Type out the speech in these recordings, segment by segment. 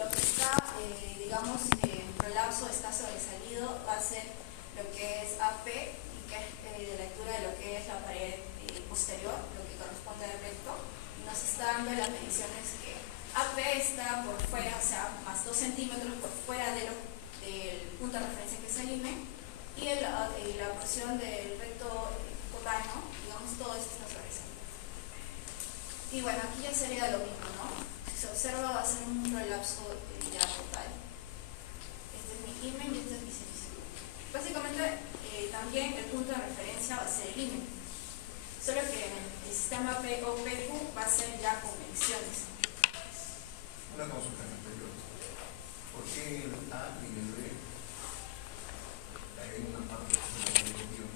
lo que está, digamos, en prolapso, está sobresalido, va a ser lo que es AP, y que es la lectura de lo que es la pared posterior, lo que corresponde al recto. Nos está dando las mediciones que AP está por fuera, o sea, más 2 centímetros por fuera del punto de referencia que es el IME, y la porción del recto total, ¿no? Digamos, todo esto está sobresalido. Y bueno, aquí ya sería lo mismo, ¿no? Si se observa, va a ser un prolapso ya total. Este es mi IME y este es mi servicio. Básicamente, también el punto de referencia va a ser el IME, solo que en el sistema POPQ va a ser ya con mediciones. Una consulta anterior. ¿Por qué el A y el B? Hay una parte que se dio.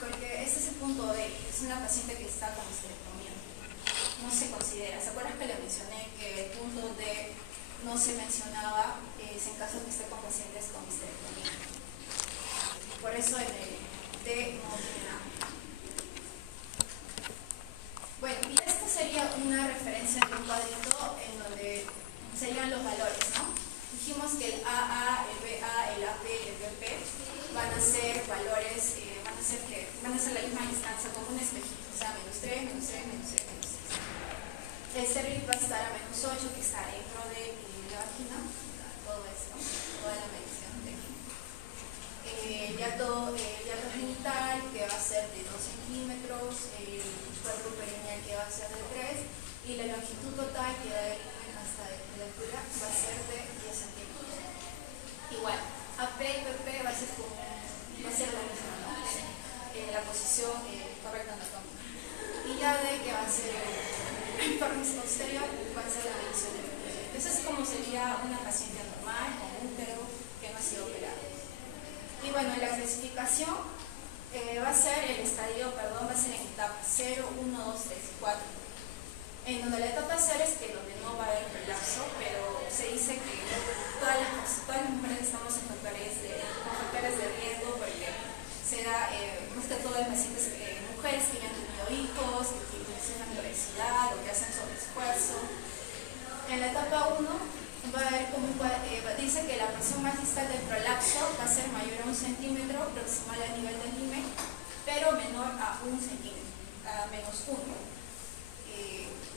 Porque este es el punto D. Es una paciente que está con histerectomía. No se considera. ¿Se acuerdan que le mencioné que el punto D no se mencionaba en caso de que esté con pacientes con histerectomía? Por eso en el D no tiene nada. Bueno, y esto sería una referencia de un cuadrito en donde serían los valores, ¿no? Dijimos que el AA, el BA, el AP y el BP van a ser valores, van a ser la misma distancia como un espejito, o sea, -3, -3, -3, -3. El cervix va a estar a -8, que está dentro de la vagina, todo esto, toda la medición de aquí. El hiato genital, que va a ser de 2 centímetros, el cuerpo perineal, que va a ser de 3, y la longitud total, que va de hasta la altura, va a ser de 10 centímetros. Igual, AP y PP va a ser la misma, ¿no? La posición correcta anatómica. Y ya de que va a ser el tornis posterior, va a ser la medición de fertilidad. Esa es como sería una paciente normal, con útero, que no ha sido operada. Y bueno, la clasificación va a ser en etapa 0, 1, 2, 3 y 4. En donde la etapa 0 es que donde no va a haber prolapso, pero se dice que todas las mujeres estamos en factores de riesgo, porque se da más que todo en pacientes, mujeres que ya han tenido hijos, que tienen obesidad o que hacen sobreesfuerzo. En la etapa 1 va a haber dice que la porción más distal del prolapso va a ser mayor a 1 centímetro, proximal al nivel del IME, pero menor a 1 centímetro, a -1.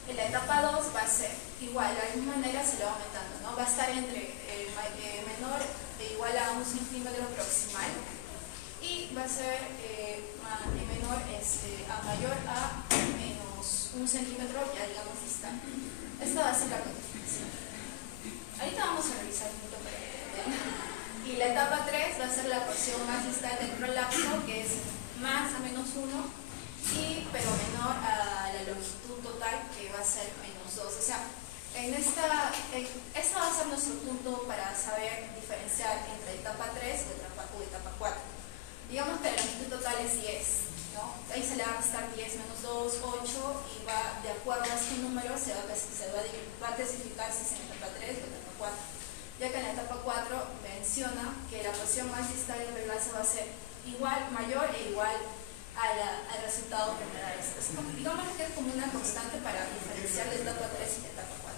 En la etapa 2 va a ser igual, de la misma manera se lo va aumentando, ¿no? Va a estar entre menor e igual a 1 centímetro proximal, y va a ser menor a mayor a -1 centímetro, ya digamos distal. Esta va a ser la codificación. Ahorita vamos a revisar un poquito para que vean. Y la etapa 3 va a ser la porción más distal del prolapso, que es más a -1, pero menor a la longitud total, que va a ser -2. O sea, esta va a ser nuestro punto para saber diferenciar entre etapa 3 o etapa 4. Digamos que la longitud total es 10, ¿no? Ahí se le va a restar 10 menos 2, 8, y va de acuerdo a este número se va a clasificar si es en etapa 3 o etapa 4. Ya que en la etapa 4 menciona que la porción más distal del prolapso va a ser igual, mayor e igual al resultado que me da esto. Digamos que es como una constante para diferenciar de etapa 3 y etapa 4.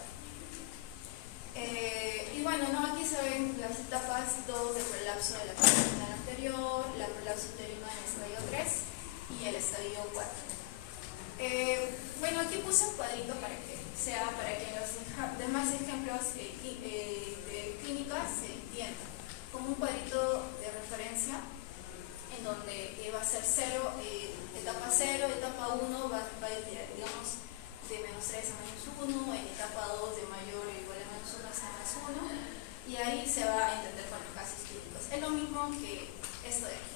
Y bueno, ¿no? Aquí se ven las etapas 2 del prolapso de la pared renal anterior, la prolapso uterino en el estadio 3 y el estadio 4. Bueno, aquí puse un cuadrito para que los demás ejemplos de clínica se entiendan. Como un cuadrito de referencia en donde va a ser 0, etapa 0, etapa 1 va a ir, digamos, de -3 a -1, en etapa 2 de mayor o igual a -1 hasta +1, y ahí se va a entender con los casos clínicos. Es lo mismo que esto de aquí,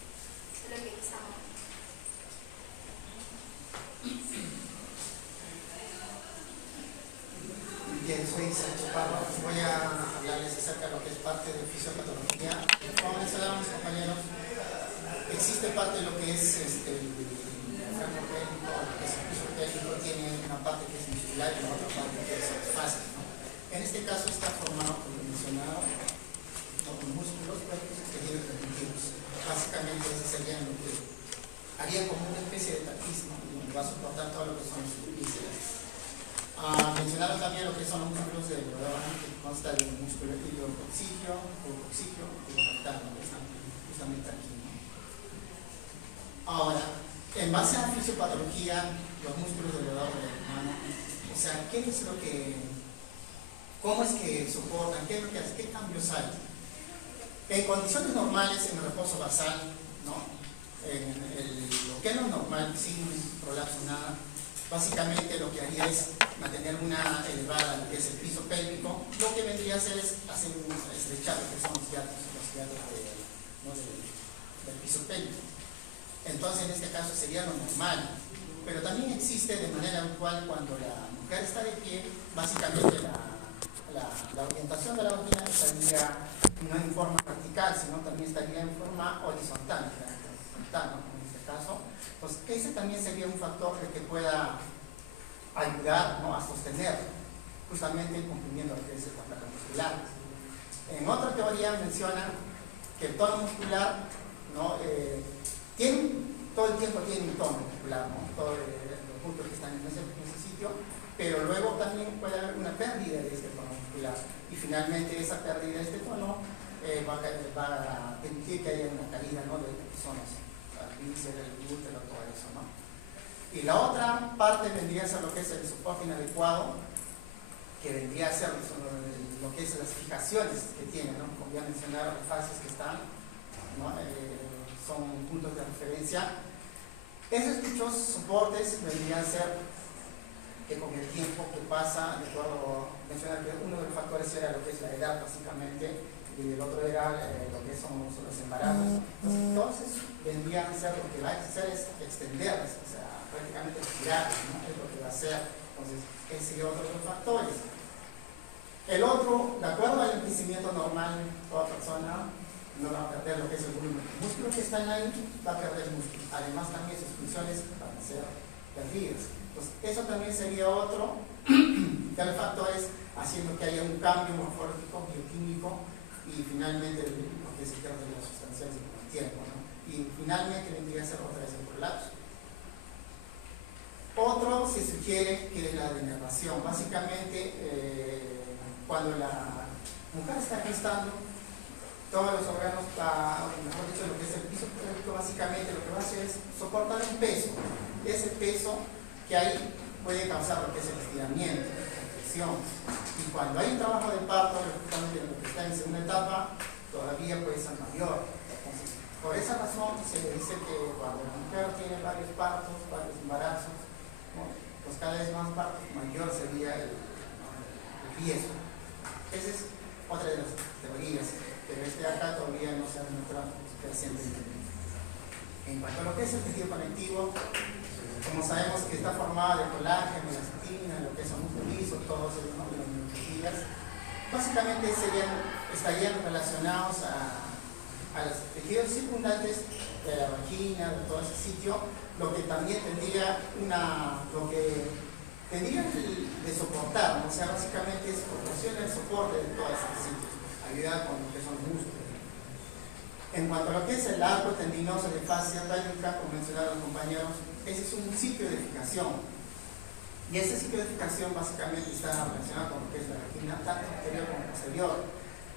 es lo que aquí estamos. Bien, soy Sancho Parra. Voy a hablarles acerca de lo que es parte de fisiopatología. Como mencionaban mis compañeros, existe parte de lo que es el enfermo técnico, lo que es el piso técnico, tiene una parte que es muscular y la otra parte que es fácil, ¿no? En este caso está formado, como mencionaba, por músculos, cuerpos y tejidos cognitivos. Básicamente eso sería lo que haría como una especie de taquismo, donde va a soportar todo lo que son sus vísceras. Mencionaron también lo que son los músculos del elevador que consta del músculo iliococcigio, coccigio y rectal, que están justamente aquí, ¿no? Ahora, en base a la fisiopatología, los músculos del elevador de la mano, o sea, ¿qué es lo que, cómo es que soportan, qué es lo que hace, qué cambios hay? En condiciones normales, en el reposo basal, ¿no? Lo que es lo normal, sin prolapso, nada, básicamente lo que haría es mantener una elevada, lo que es el piso pélvico. Lo que vendría a hacer es hacer un estrechado, que son los hiatos del piso pélvico. Entonces, en este caso sería lo normal. Pero también existe de manera habitual cuando la mujer está de pie, básicamente la orientación de la vagina estaría no en forma vertical, sino también estaría en forma horizontal, ¿no? En este caso. Pues ese también sería un factor que pueda ayudar, ¿no?, a sostener justamente el cumplimiento de lo que es esta placa muscular. En otra teoría menciona que el tono muscular, ¿no?, todo el tiempo tiene un tono muscular, ¿no?, todos los puntos que están en ese sitio, pero luego también puede haber una pérdida de este tono muscular y finalmente esa pérdida de este tono va a permitir que haya una caída, ¿no?, de zonas, el víscera, el útero, todo eso, ¿no? Y la otra parte vendría a ser lo que es el soporte inadecuado, que vendría a ser lo que es las fijaciones que tiene, ¿no? Como ya mencionaron, las fases que están, ¿no?, son puntos de referencia. Esos dichos soportes vendrían a ser que con el tiempo que pasa, de acuerdo, mencionar que uno de los factores era lo que es la edad, básicamente, y el otro era lo que son los embarazos. Entonces vendrían a ser, lo que va a hacer es extenderlas, o sea, prácticamente estirarlas, ¿no? Es lo que va a hacer. Entonces, ese sería otro de los factores. El otro, de acuerdo al crecimiento normal, toda persona no va a perder lo que es el volumen. El músculo que está ahí va a perder el músculo. Además, también sus funciones van a ser perdidas. Pues eso también sería otro de los factores haciendo que haya un cambio morfológico, bioquímico y finalmente lo que se pierde de las sustancias con el tiempo, ¿no? Y finalmente vendría a ser otra vez el prolapso. Otro se sugiere que es la denervación. Básicamente, cuando la mujer está gestando, todos los órganos, mejor dicho, lo que es el piso pélvico, básicamente lo que va a hacer es soportar un peso. Ese peso que ahí puede causar lo que es el estiramiento, la contracción. Y cuando hay un trabajo de parto, lo que está en segunda etapa, todavía puede ser mayor. Entonces, por esa razón se le dice que cuando la mujer tiene varios partos, varios embarazos, ¿no?, pues cada vez más partos, mayor sería el riesgo. Esa es otra de las teorías, pero acá todavía no se ha demostrado recientemente. En cuanto a lo que es el tejido conectivo, como sabemos que está formado de colágeno, elastina, lo que son músculos lisos, todos los miotejidas, básicamente estarían relacionados a los tejidos circundantes de la vagina, de todo ese sitio, lo que también tendría de soportar, ¿no? O sea, básicamente es proporciona el soporte de todos esos sitios, ayuda con lo que son músculos. En cuanto a lo que es el arco tendinoso de fascia pélvica, como mencionaron los compañeros, ese es un sitio de fijación. Y ese sitio de fijación básicamente está relacionado con lo que es la vagina, tanto anterior como posterior.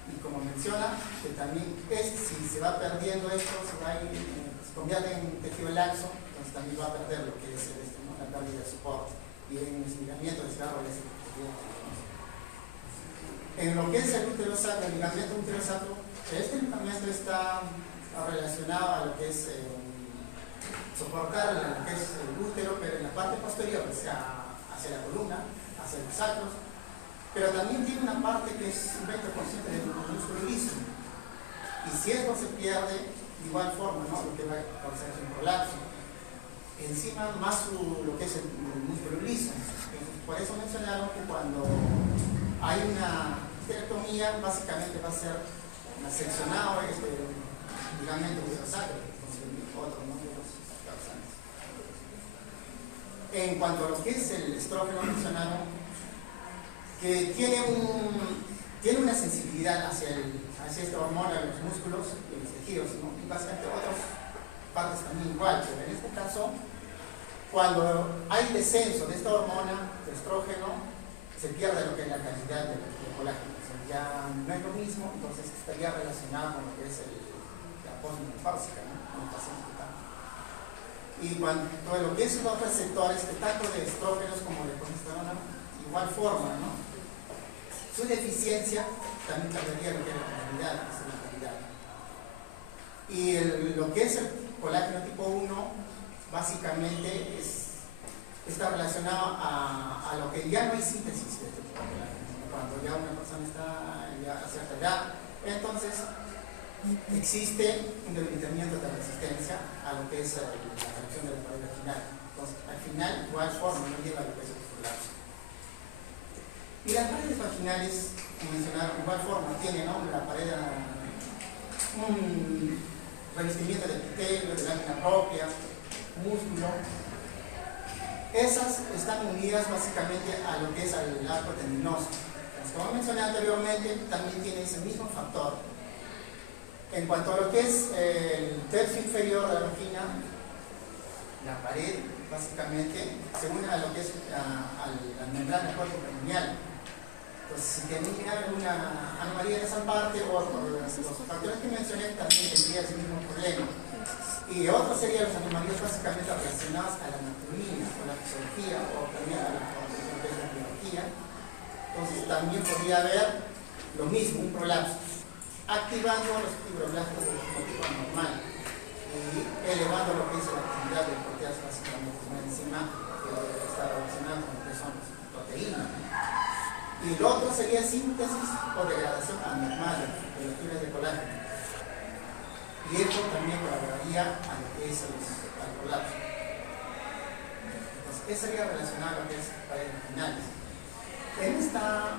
Y como menciona, que también si se va perdiendo esto, se convierte en tejido laxo, entonces también va a perder lo que es ¿no?, la pérdida de soporte. Y en el estiramiento de desgarro de ese tejido. En lo que es el útero sacro, el ligamento útero sacro, este ligamento está relacionado a lo que es soportar lo que es el útero, pero en la parte posterior, o sea, hacia la columna, hacia los sacros, pero también tiene una parte que es un 20% del músculo liso. Y si esto se pierde, de igual forma, ¿no?, lo que va a causar es un prolapso. Encima, más lo que es el músculo liso. Por eso mencionaron que cuando hay una histerectomía, básicamente va a ser seccionado ligamento uterosacro, otro, ¿no?, de los causantes. En cuanto a lo que es el estrógeno, mencionaron que tiene una sensibilidad hacia esta hormona de los músculos y los tejidos, ¿no?, y básicamente otras partes también igual, pero en este caso, cuando hay descenso de esta hormona, de estrógeno, se pierde lo que es la calidad de la mismo, entonces estaría relacionado con lo que es la posmenopáusica, ¿no? Con el paciente que está. Y cuanto a lo que es los receptores, tanto de estrógenos como de progesterona, igual forma, ¿no? Su deficiencia también cambiaría lo que es la calidad, y lo que es el colágeno tipo 1, básicamente está relacionado a lo que ya no hay síntesis de este tipo de colágeno. Cuando ya una persona está ya a cierta edad, entonces existe un debilitamiento de la resistencia a lo que es la fracción de la pared vaginal. Entonces, al final, igual forma, no lleva a lo que es el colapso. Y las paredes vaginales, como mencionaron, igual forma, tienen, ¿no?, la pared, un revestimiento de epitelio, de lámina propia, músculo. Esas están unidas básicamente a lo que es al arco tendinoso. Como mencioné anteriormente, también tiene ese mismo factor. En cuanto a lo que es el tercio inferior de la vagina, la pared básicamente se une a lo que es a la membrana del cuerpo perineal. Entonces, si tenía alguna anomalía en esa parte o por los factores que mencioné, también tendría ese mismo problema. Y otro serían las anomalías básicamente relacionadas a la anatomía o la fisiología o también a la biología. Entonces también podría haber lo mismo, un prolapso, activando los fibroblastos del tipo normal y elevando lo que es la actividad de proteas básicamente como enzima que está relacionada con lo que son las proteínas. Y lo otro sería síntesis o degradación anormal de las fibras de colágeno. Y esto también colaboraría a lo que es al colapso. Entonces, eso sería relacionado a lo que es paredes vaginales. En esta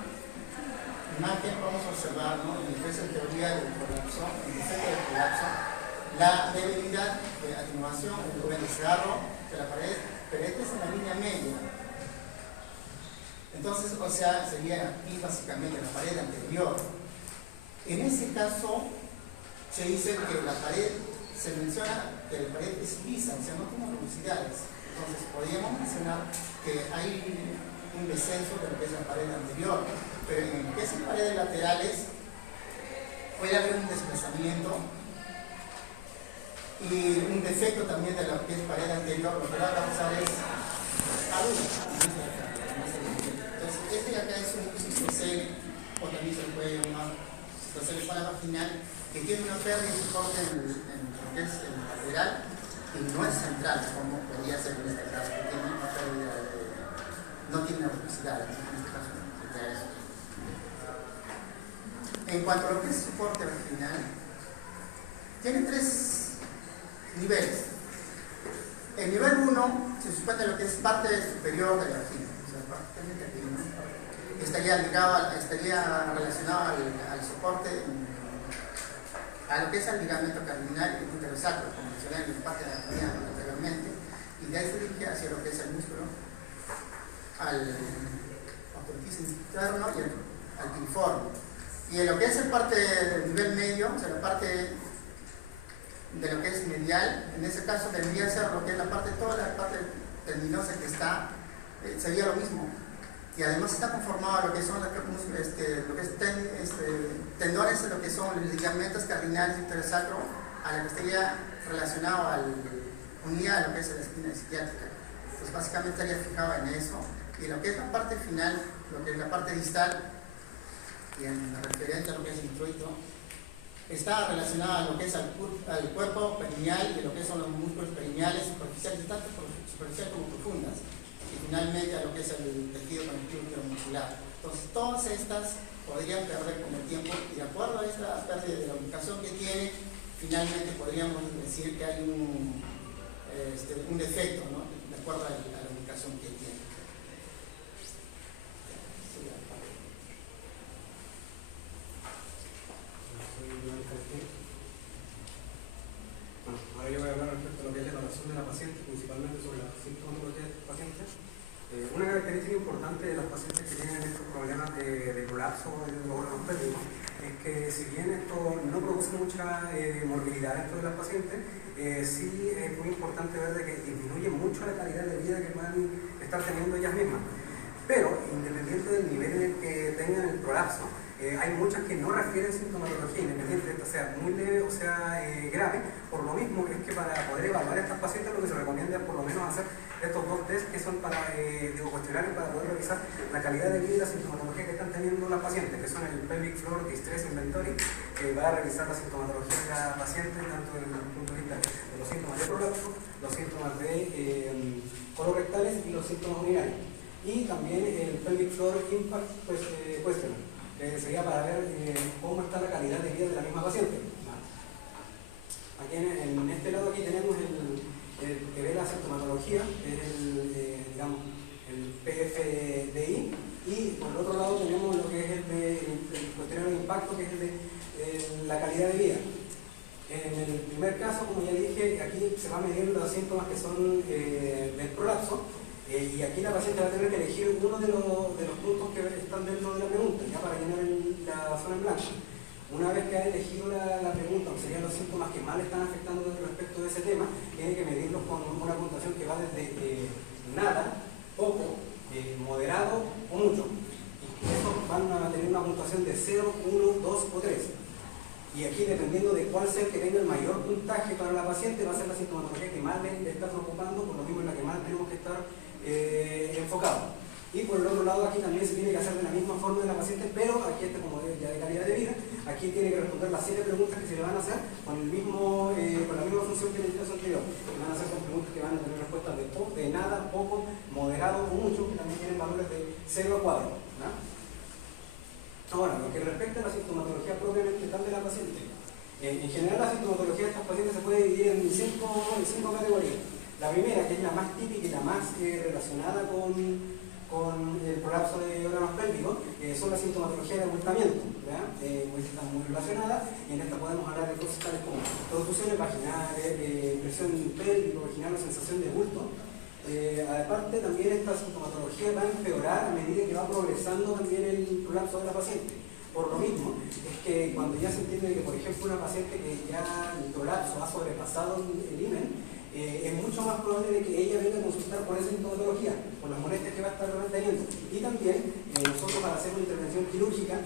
imagen vamos a observar, ¿no?, en lo que es la teoría del colapso, el defecto del colapso, la debilidad de atenuación o el desgarro de la pared, pero esta es en la línea media. Entonces, o sea, sería aquí básicamente la pared anterior. En ese caso, se dice que la pared, se menciona que la pared es lisa, o sea, no tiene rugosidades. Entonces, podríamos mencionar que hay un descenso de lo que es la pared anterior, pero en lo que es en paredes laterales puede haber un desplazamiento y un defecto también de lo que es pared anterior, lo que va a causar es arruga. Entonces, este de acá es un cistocele, o también se le puede llamar cistocele paravaginal, que tiene una pérdida de soporte en lo que es el lateral y no es central, como podría ser en este caso, que tiene una pérdida no tiene una rugosidad, en este caso sería eso. En cuanto a lo que es soporte vaginal, tiene tres niveles. El nivel 1 se supone lo que es parte superior de la vagina, o sea, prácticamente aquí, ¿no? Estaría relacionado al soporte, a lo que es el ligamento cardinal y el útero sacro, como mencioné en la parte de la anatomía anteriormente, y de ahí se dirige hacia lo que es el músculo, al orificio interno y al piriforme. Y en lo que es el parte del nivel medio, o sea, la parte de lo que es medial, en ese caso tendría que ser lo que es la parte, toda la parte tendinosa que está, sería lo mismo. Y además está conformado a lo que son lo que es tendones, lo que son los ligamentos cardinales y uterosacro, a lo que estaría relacionado unida a lo que es la espina isquiática. Entonces básicamente estaría fijado en eso. Y lo que es la parte final, lo que es la parte distal, y en referente a lo que es el introito, está relacionada a lo que es al cuerpo perineal y lo que son los músculos perineales superficiales, tanto superficiales como profundas, y finalmente a lo que es el tejido conectivo muscular. Entonces, todas estas podrían perder con el tiempo, y de acuerdo a esta pérdida de la ubicación que tiene, finalmente podríamos decir que hay un defecto, ¿no?, de acuerdo a la ubicación que tiene. Ahora yo voy a hablar respecto a lo que es la evaluación de la paciente, principalmente sobre la sintomatología de la paciente. Una característica importante de los pacientes que tienen estos problemas de colapso de los órganos pélvicos es que, si bien esto no produce mucha morbilidad dentro de las pacientes, sí es muy importante ver de que disminuye mucho la calidad de vida que puedan estar teniendo ellas mismas. Pero, independiente del nivel en el que tengan el colapso, hay muchas que no refieren sintomatología, independiente de esta sea muy leve o sea grave. Por lo mismo es que para poder evaluar a estas pacientes lo que se recomienda es por lo menos hacer estos dos test que son para cuestionarios para poder revisar la calidad de vida y la sintomatología que están teniendo las pacientes, que son el Pelvic Floor Distress Inventory, que va a revisar la sintomatología de la paciente tanto desde el punto de vista de los síntomas de prolapso, los síntomas de colorectales y los síntomas urinarios. Y también el Pelvic Floor Impact Questionnaire, sería para ver cómo está la calidad de vida de la misma paciente. Aquí en este lado aquí tenemos el que ve la sintomatología, que es el PFDI, y por el otro lado tenemos lo que es el cuestionario de impacto, que es el de la calidad de vida. En el primer caso, como ya dije, aquí se va a medir los síntomas que son del prolapso, y aquí la paciente va a tener que elegir uno de los puntos que están dentro de la pregunta, ya para llenar la zona en blanco. Una vez que ha elegido la pregunta, que serían los síntomas que más le están afectando respecto de ese tema, tiene que medirlos con una puntuación que va desde nada, poco, moderado o mucho. Y estos van a tener una puntuación de 0, 1, 2 o 3. Y aquí, dependiendo de cuál sea el que tenga el mayor puntaje para la paciente, va a ser la sintomatología que más le está preocupando, por lo mismo en la que más tenemos que estar enfocados. Y por el otro lado, aquí también se tiene que hacer de la misma forma de la paciente, pero aquí como ya de calidad de vida, aquí tiene que responder las 7 preguntas que se le van a hacer con la misma función que en el caso anterior, que van a ser con preguntas que van a tener respuestas de nada, poco, moderado o mucho, que también tienen valores de 0 a 4. ¿no? Ahora, lo que respecta a la sintomatología propiamente tal de la paciente, en general la sintomatología de estas pacientes se puede dividir en 5 categorías. La primera, que es la más típica y la más relacionada con el prolapso de órganos pélvicos, son la sintomatología de abultamiento, están muy relacionadas, y en esta podemos hablar de cosas tales como protusiones vaginales, presión pélvico-vaginal o sensación de bulto. Aparte, también esta sintomatología va a empeorar a medida que va progresando también el prolapso de la paciente. Por lo mismo, es que cuando ya se entiende que, por ejemplo, una paciente que ya el prolapso ha sobrepasado el himen, es mucho más probable de que ella venga a consultar por esa sintomatología, por las molestias que va a estar teniendo. Y también, nosotros para hacer una intervención quirúrgica,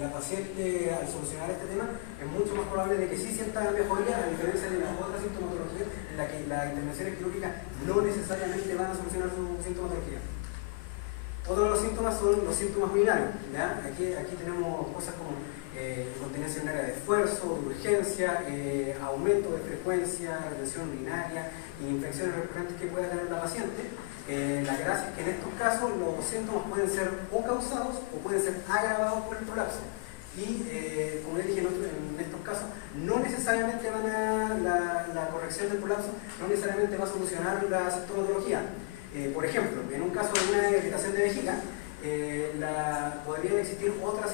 la paciente al solucionar este tema, es mucho más probable de que sí sienta mejoría, a diferencia de las otras sintomatologías en las que las intervenciones quirúrgicas no necesariamente van a solucionar su sintomatología. Otro de los síntomas son los síntomas urinarios. Aquí tenemos cosas como incontinencia urinaria de esfuerzo, de urgencia, aumento de frecuencia, retención urinaria y infecciones recurrentes que pueda tener la paciente. La gracia es que en estos casos los síntomas pueden ser o causados o pueden ser agravados por el prolapso. Y como les dije en estos casos, no necesariamente la corrección del prolapso no necesariamente va a solucionar la sintomatología. Por ejemplo, en un caso de una irritación de vejiga, podrían existir otras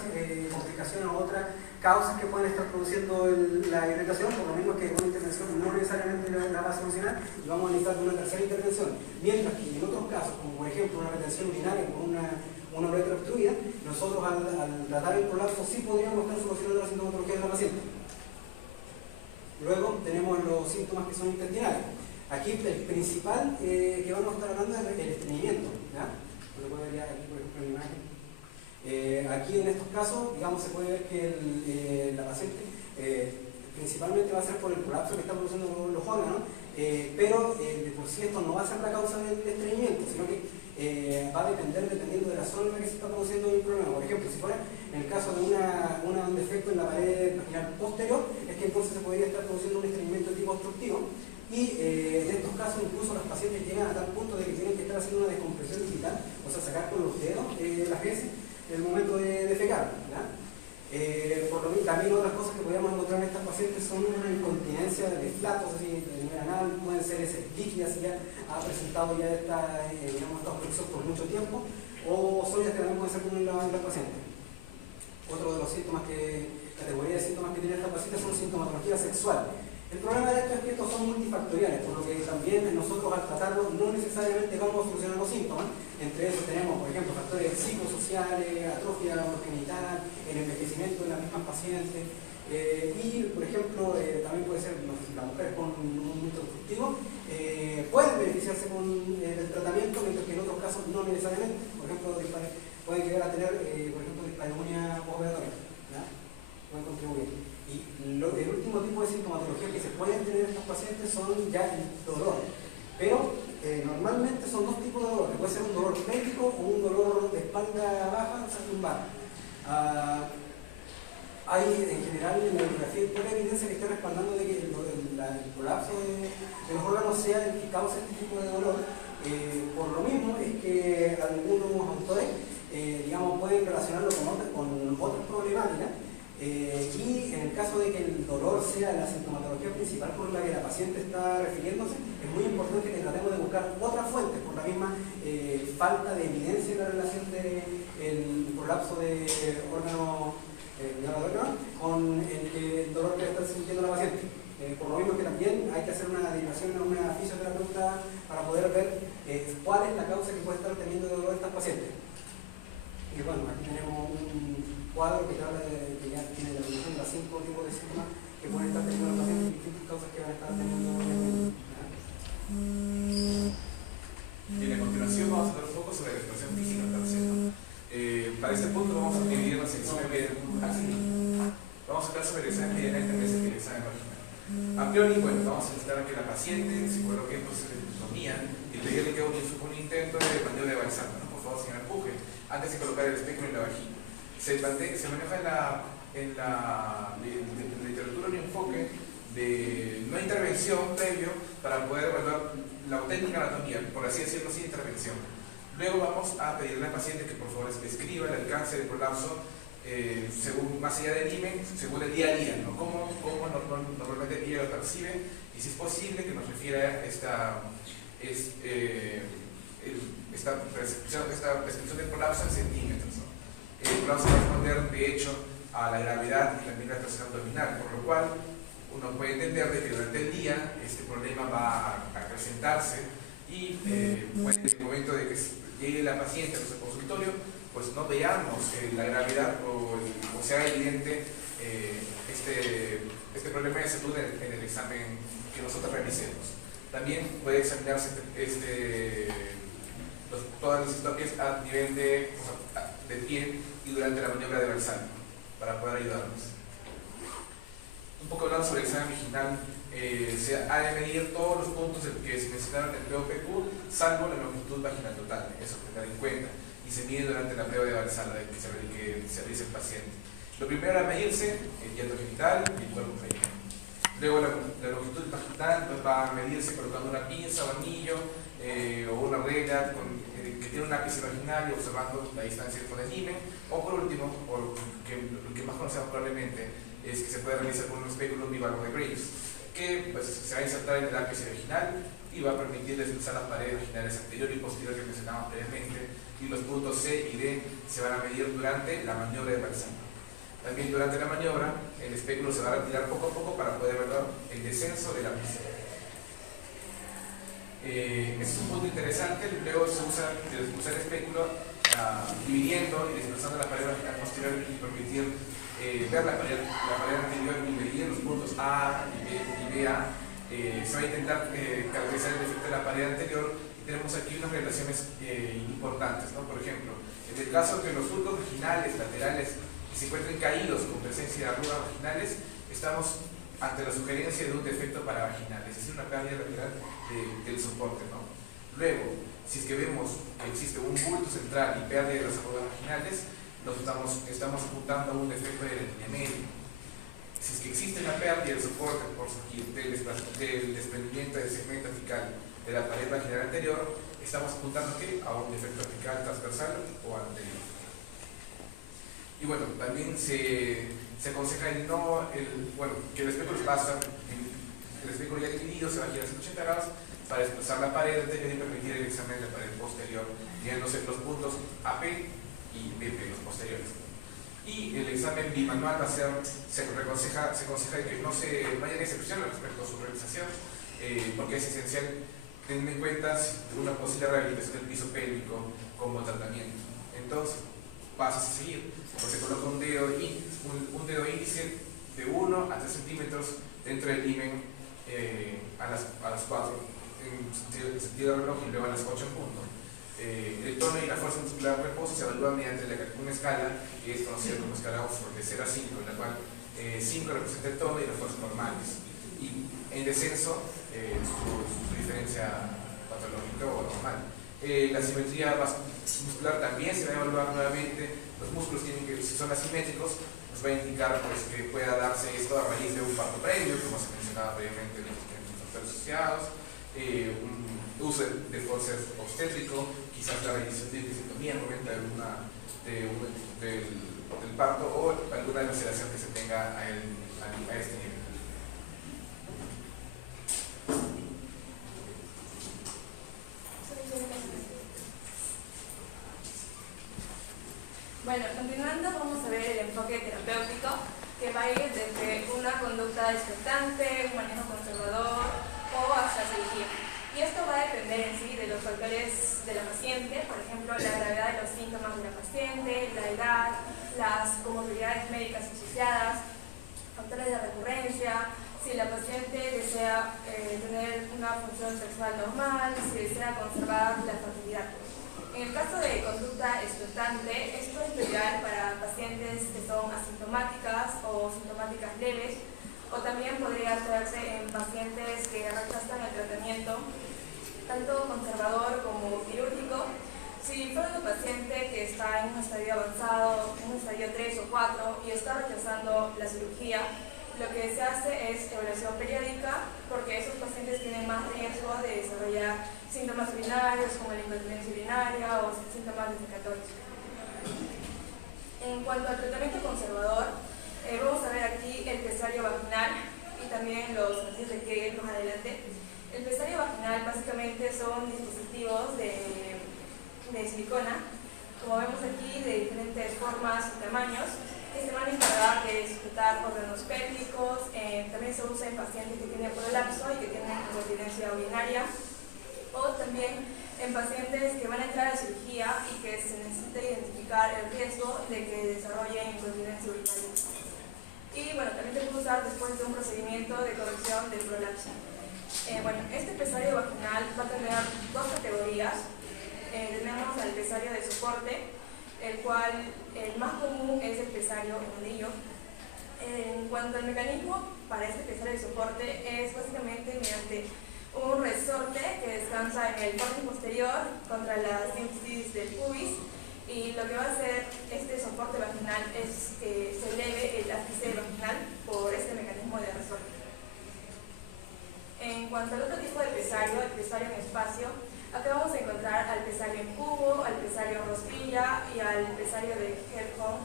complicaciones o otras causas que pueden estar produciendo la irritación, por lo mismo que una intervención no necesariamente la va a solucionar y vamos a necesitar una tercera intervención. Mientras que en otros casos, como por ejemplo una retención urinaria con una uretra obstruida, nosotros al tratar el prolapso sí podríamos estar solucionando la sintomatología de la paciente. Luego tenemos los síntomas que son intestinales. Aquí el principal que vamos a estar hablando es el estreñimiento. Lo puede ver aquí, por ejemplo, en la imagen. Aquí en estos casos, digamos, se puede ver que la paciente principalmente va a ser por el colapso que está produciendo los órganos, pero de por sí esto no va a ser la causa del estreñimiento, sino que va a depender dependiendo de la zona en la que se está produciendo el problema. Por ejemplo, si fuera en el caso de un defecto en la pared vaginal posterior, es que entonces se podría estar produciendo un estreñimiento de tipo obstructivo. Y en estos casos incluso las pacientes llegan a tal punto de que tienen que estar haciendo una descompresión digital, o sea, sacar con los dedos las heces en el momento de defecar. Por lo mismo, también otras cosas que podríamos encontrar en estas pacientes son una incontinencia de flatos, así, de nivel anal, pueden ser heces líquidas, ya ha presentado ya esta obstrucción por mucho tiempo, o sólidas que también pueden ser en las pacientes. Otro de los síntomas categoría de síntomas que tiene esta paciente son sintomatología sexual. El problema de esto es que estos son multifactoriales, por lo que también nosotros al tratarlo no necesariamente vamos a solucionar los síntomas. Entre esos tenemos, por ejemplo, factores psicosociales, atrofia genital, el envejecimiento de las mismas pacientes, y, por ejemplo, también puede ser la mujer con un mito obstructivo, pueden beneficiarse con el tratamiento, mientras que en otros casos no necesariamente. Por ejemplo, pueden llegar a tener, por ejemplo, dispareunia postoperatoria. son ya el dolor. Pero normalmente son dos tipos de dolor. Puede ser un dolor pélvico o un dolor de espalda baja, o sea, lumbar. Hay en general en la bibliografía toda la evidencia que está respaldando de que el colapso de los órganos sea el que causa este tipo de dolor. Por lo mismo es que algunos autores digamos, pueden relacionarlo con otras problemáticas y en el caso de que el dolor sea la sintomatología principal por la que la paciente está refiriéndose, es muy importante que tratemos de buscar otras fuentes por la misma falta de evidencia en la relación del colapso de órgano con el dolor que está sintiendo la paciente. Por lo mismo que también hay que hacer una derivación a una fisioterapeuta para poder ver cuál es la causa que puede estar teniendo de dolor estas pacientes. Y bueno, aquí tenemos un cuadro que habla de que ya tiene la definición de los 5 tipos de síntomas que pueden estar teniendo los pacientes y distintas causas que van a estar teniendo. Y a continuación vamos a hablar un poco sobre la expresión física del tercero. Para este punto vamos a dividir la sección así. Vamos a hablar sobre el examen medianal y el examen vaginal. A priori, bueno, vamos a necesitar que la paciente se coloque en posición de dicotomía y pedirle que haga un intento de maniobra de balsamo, ¿no? Por favor, señor, empuje antes de colocar el espéculo en la vagina. Se maneja en la literatura un enfoque de no intervención previo para poder evaluar la auténtica anatomía, por así decirlo, sin intervención. Luego vamos a pedirle al paciente que por favor escriba el alcance del colapso según, más allá del IME, según el día a día, ¿no? Cómo normalmente ella lo percibe y si es posible que nos refiera esta descripción del colapso en centímetros, ¿no? El colapso va a responder de hecho a la gravedad y también a la presión abdominal, por lo cual uno puede entender de que durante el día este problema va a acrecentarse y pues, en el momento de que llegue la paciente a nuestro consultorio, pues no veamos la gravedad o sea evidente este problema de salud en el examen que nosotros realicemos. También puede examinarse todas las historias a nivel de pie y durante la maniobra de Balsamo para poder ayudarnos. Un poco hablando sobre el examen vaginal, se ha de medir todos los puntos que se mencionaron en el POPQ, salvo la longitud vaginal total, eso tener en cuenta, y se mide durante la prueba de Balsamo que se realiza el paciente. Lo primero a medirse, el hiato genital y el cuerpo femenino. Luego la longitud vaginal pues, va a medirse colocando una pinza o anillo o una regla que tiene un ápice vaginal y observando la distancia con el himen. O por último, lo que más conocemos probablemente, es que se puede realizar con un espéculo bivalvo de Graves, que pues, se va a insertar en el ápice vaginal y va a permitir desplazar las paredes vaginales anterior y posterior que mencionamos previamente, y los puntos C y D se van a medir durante la maniobra de Balsamo. También durante la maniobra, el espéculo se va a retirar poco a poco para poder ver el descenso del ápice. Ese es un punto interesante. Luego se usa el espéculo dividiendo y desplazando la pared vaginal posterior y permitir ver la pared anterior y medir los puntos A y BA. Se va a intentar caracterizar el defecto de la pared anterior y tenemos aquí unas relaciones importantes, ¿no? Por ejemplo, en el caso que los surcos vaginales laterales se encuentren caídos con presencia de arrugas vaginales, estamos ante la sugerencia de un defecto paravaginal, es decir, una pérdida lateral del soporte, ¿no? Luego, si es que vemos que existe un bulto central y pérdida de las arrugas vaginales, estamos apuntando a un defecto de la línea media. Si es que existe una pérdida del soporte del desprendimiento del segmento apical de la pared vaginal anterior, estamos apuntando a un defecto apical transversal o anterior. Y bueno, también se aconseja que el espéculo pasa, el espéculo ya dividido se va a girar 180 grados para desplazar la pared anterior y permitir el examen de la pared posterior, guiándose los puntos AP y BP, los posteriores. Y el examen bimanual se aconseja que no haya excepción respecto a su realización, porque es esencial tener en cuenta una posible rehabilitación del piso pélvico como tratamiento. Entonces, pasos a seguir. Pues se coloca un dedo índice de 1 a 3 centímetros dentro del himen a las 4 en sentido de reloj y luego a las 8 en punto. El tono y la fuerza muscular de reposo se evalúan mediante una escala que es conocida como escala Oxford de 0 a 5, en la cual 5 representa el tono y la fuerza normales. Y en descenso su diferencia patológica o normal. La simetría muscular también se va a evaluar nuevamente. Los músculos tienen que, si son asimétricos, nos va a indicar pues, que pueda darse esto a raíz de un parto previo, como se mencionaba previamente, los factores asociados, un uso de forceps obstétrico, quizás la realización de episiotomía en el momento del parto o alguna laceración que se tenga a este nivel. Bueno, continuando vamos a ver el enfoque terapéutico que va a ir desde una conducta expectante, un manejo conservador o hasta cirugía. Y esto va a depender en sí de los factores de la paciente, por ejemplo, la gravedad de los síntomas de la paciente, la edad, las comorbilidades médicas asociadas, factores de recurrencia, si la paciente desea tener una función sexual normal, si desea conservar la fertilidad. En el caso de conducta expectante, esto es ideal para pacientes que son asintomáticas o sintomáticas leves, o también podría hacerse en pacientes que rechazan el tratamiento, tanto conservador como quirúrgico. Si fuera un paciente que está en un estadio avanzado, en un estadio 3 o 4 y está rechazando la cirugía, lo que se hace es evaluación periódica, porque esos pacientes tienen más riesgo de desarrollar síntomas urinarios como la incontinencia urinaria o síntomas defecatorios. En cuanto al tratamiento conservador, vamos a ver aquí el pesario vaginal y también los ejercicios de Kegel más adelante. El pesario vaginal básicamente son dispositivos de silicona, como vemos aquí, de diferentes formas y tamaños, que se van a encargar de sujetar órganos pélvicos. También se usa en pacientes que tienen prolapso y que tienen incontinencia urinaria, o también en pacientes que van a entrar a cirugía y que se necesita identificar el riesgo de que desarrollen incontinencia urinaria. Y bueno, también se puede usar después de un procedimiento de corrección del prolapso. Bueno, este pesario vaginal va a tener dos categorías. Tenemos al pesario de soporte, el cual el más común es el pesario en anillo. En cuanto al mecanismo para este pesario de soporte, es básicamente mediante un resorte que descansa en el fornix posterior contra la síntesis del pubis, y lo que va a hacer este soporte vaginal es que se eleve el ápice vaginal por este mecanismo de resorte. En cuanto al otro tipo de pesario, el pesario en espacio, acá vamos a encontrar al pesario en cubo, al pesario en rosquilla y al pesario de Hellholm.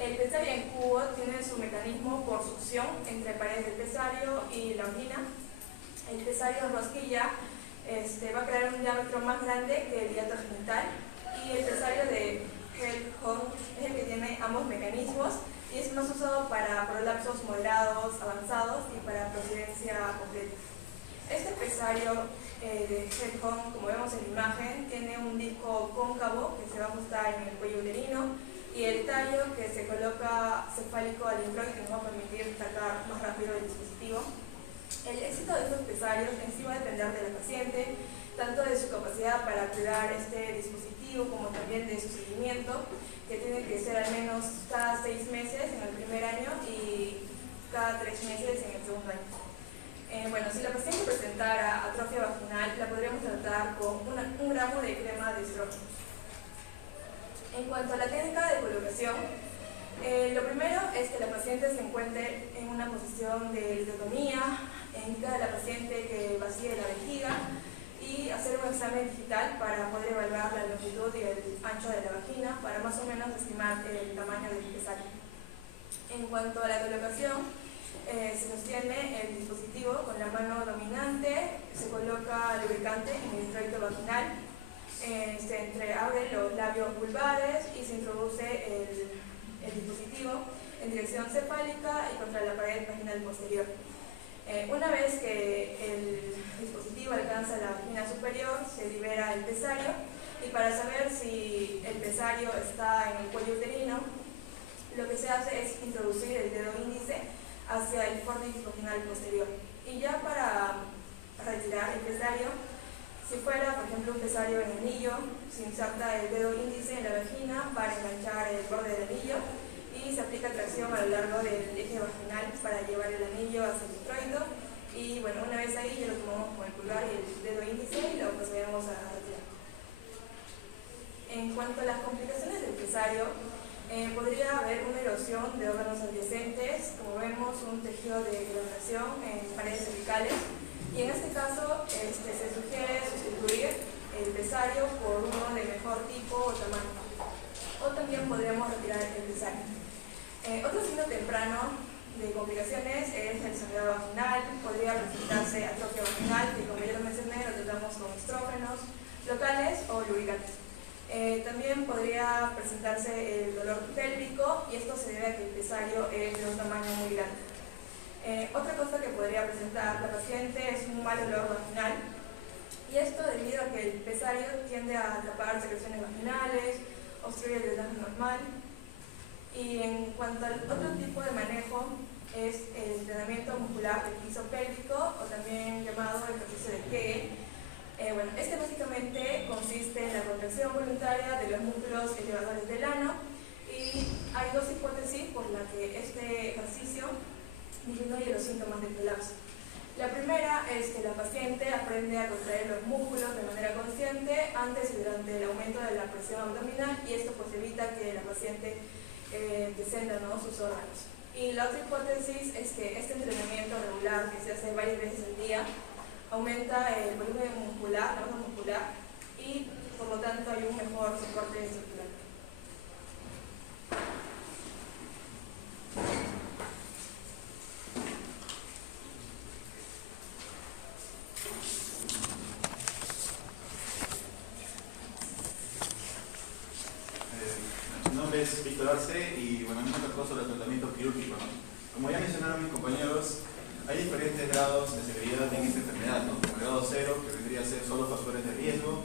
El pesario en cubo tiene su mecanismo por succión entre paredes del pesario y la vagina. El pesario en rosquilla va a crear un diámetro más grande que el hiato genital, y el pesario de Hellholm es el que tiene ambos mecanismos y es más usado para prolapsos moderados, avanzados y para procedencia completa. Este pesario de Hellholm, como vemos en la imagen, tiene un disco cóncavo que se va a ajustar en el cuello uterino y el tallo que se coloca cefálico al introito, que nos va a permitir sacar más rápido el dispositivo. El éxito de estos pesarios en sí va a depender de la paciente, tanto de su capacidad para cuidar este dispositivo como también de su seguimiento, que tiene que ser al menos cada 6 meses en el primer año y cada 3 meses en el segundo año. Bueno, si la paciente presentara atrofia vaginal, la podríamos tratar con un gramo de crema de estrógenos. En cuanto a la técnica de colocación, lo primero es que la paciente se encuentre en una posición de litotomía, indica a la paciente que vacíe la vejiga y hacer un examen digital para poder evaluar la longitud y el ancho de la vagina para más o menos estimar el tamaño del pesario. En cuanto a la colocación, se sostiene el dispositivo con la mano dominante, se coloca lubricante en el introito vaginal, se entreabre los labios vulvares y se introduce el dispositivo en dirección cefálica y contra la pared vaginal posterior. Una vez que el dispositivo alcanza la vagina superior, se libera el pesario, y para saber si el pesario está en el cuello uterino, lo que se hace es introducir el dedo índice hacia el fornix vaginal posterior. Y ya para retirar el pesario, si fuera por ejemplo un pesario en anillo, se inserta el dedo índice en la vagina para enganchar el borde del anillo y se aplica tracción a lo largo del eje vaginal para llevar el anillo hacia el introito Y bueno, una vez ahí ya lo tomamos con el pulgar y el dedo índice y lo procedemos a retirar. En cuanto a las complicaciones del pesario, podría haber una erosión de órganos adyacentes, como vemos un tejido de elongación en paredes cervicales, y en este caso se sugiere sustituir el pesario por uno de mejor tipo o tamaño, o también podríamos retirar el pesario. Otro signo temprano de complicaciones es el sangrado vaginal. Podría presentarse atrofia vaginal, que como ya lo mencioné, lo tratamos con estrógenos locales o lubricantes. También podría presentarse el dolor pélvico, y esto se debe a que el pesario es de un tamaño muy grande. Otra cosa que podría presentar la paciente es un mal olor vaginal, y esto debido a que el pesario tiende a atrapar secreciones vaginales, obstruye el drenaje normal. Y en cuanto al otro tipo de manejo, es el entrenamiento muscular del piso pélvico, o también llamado ejercicio de Kegel. Bueno, este básicamente consiste en la contracción voluntaria de los músculos elevadores del ano, y hay dos hipótesis por las que este ejercicio disminuye los síntomas del prolapso. La primera es que la paciente aprende a contraer los músculos de manera consciente antes y durante el aumento de la presión abdominal, y esto pues evita que la paciente descenda, ¿no?, sus órganos. Y la otra hipótesis es que este entrenamiento regular, que se hace varias veces al día, aumenta el volumen muscular, la masa muscular, y por lo tanto hay un mejor soporte circular. Mi nombre es Víctor Arce y bueno, a mí me tocó sobre el tratamiento quirúrgico, ¿no? Como ya mencionaron mis compañeros, hay diferentes grados de severidad en esta enfermedad, ¿no? Como el grado 0, que vendría a ser solo factores de riesgo,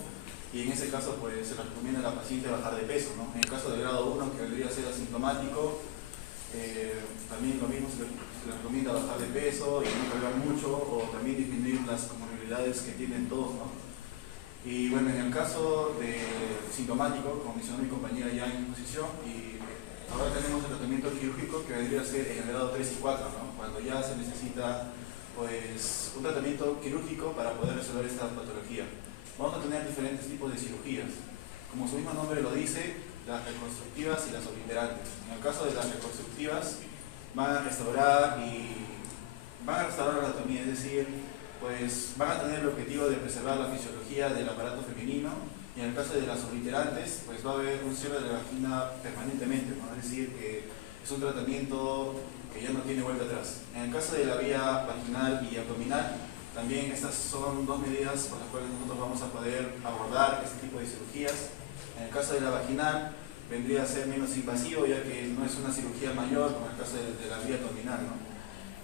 y en ese caso pues se recomienda a la paciente bajar de peso, ¿no? En el caso del grado 1, que vendría a ser asintomático, también lo mismo, se le recomienda bajar de peso y no cargar mucho, o también disminuir las comorbilidades que tienen todos, ¿no? Y bueno, en el caso de sintomático, como mencionó mi compañera ya en exposición, y ahora tenemos el tratamiento quirúrgico que vendría a ser en el grado 3 y 4, ¿no? Cuando ya se necesita pues un tratamiento quirúrgico para poder resolver esta patología. Vamos a tener diferentes tipos de cirugías. Como su mismo nombre lo dice, las reconstructivas y las obliterantes. En el caso de las reconstructivas, van a restaurar la anatomía, es decir, pues van a tener el objetivo de preservar la fisiología del aparato femenino, y en el caso de las obliterantes, pues va a haber un cierre de la vagina permanentemente, ¿no? Es decir, que es un tratamiento que ya no tiene vuelta atrás. En el caso de la vía vaginal y abdominal, también estas son dos medidas por las cuales nosotros vamos a poder abordar este tipo de cirugías. En el caso de la vaginal, vendría a ser menos invasivo, ya que no es una cirugía mayor como en el caso de la vía abdominal, ¿no?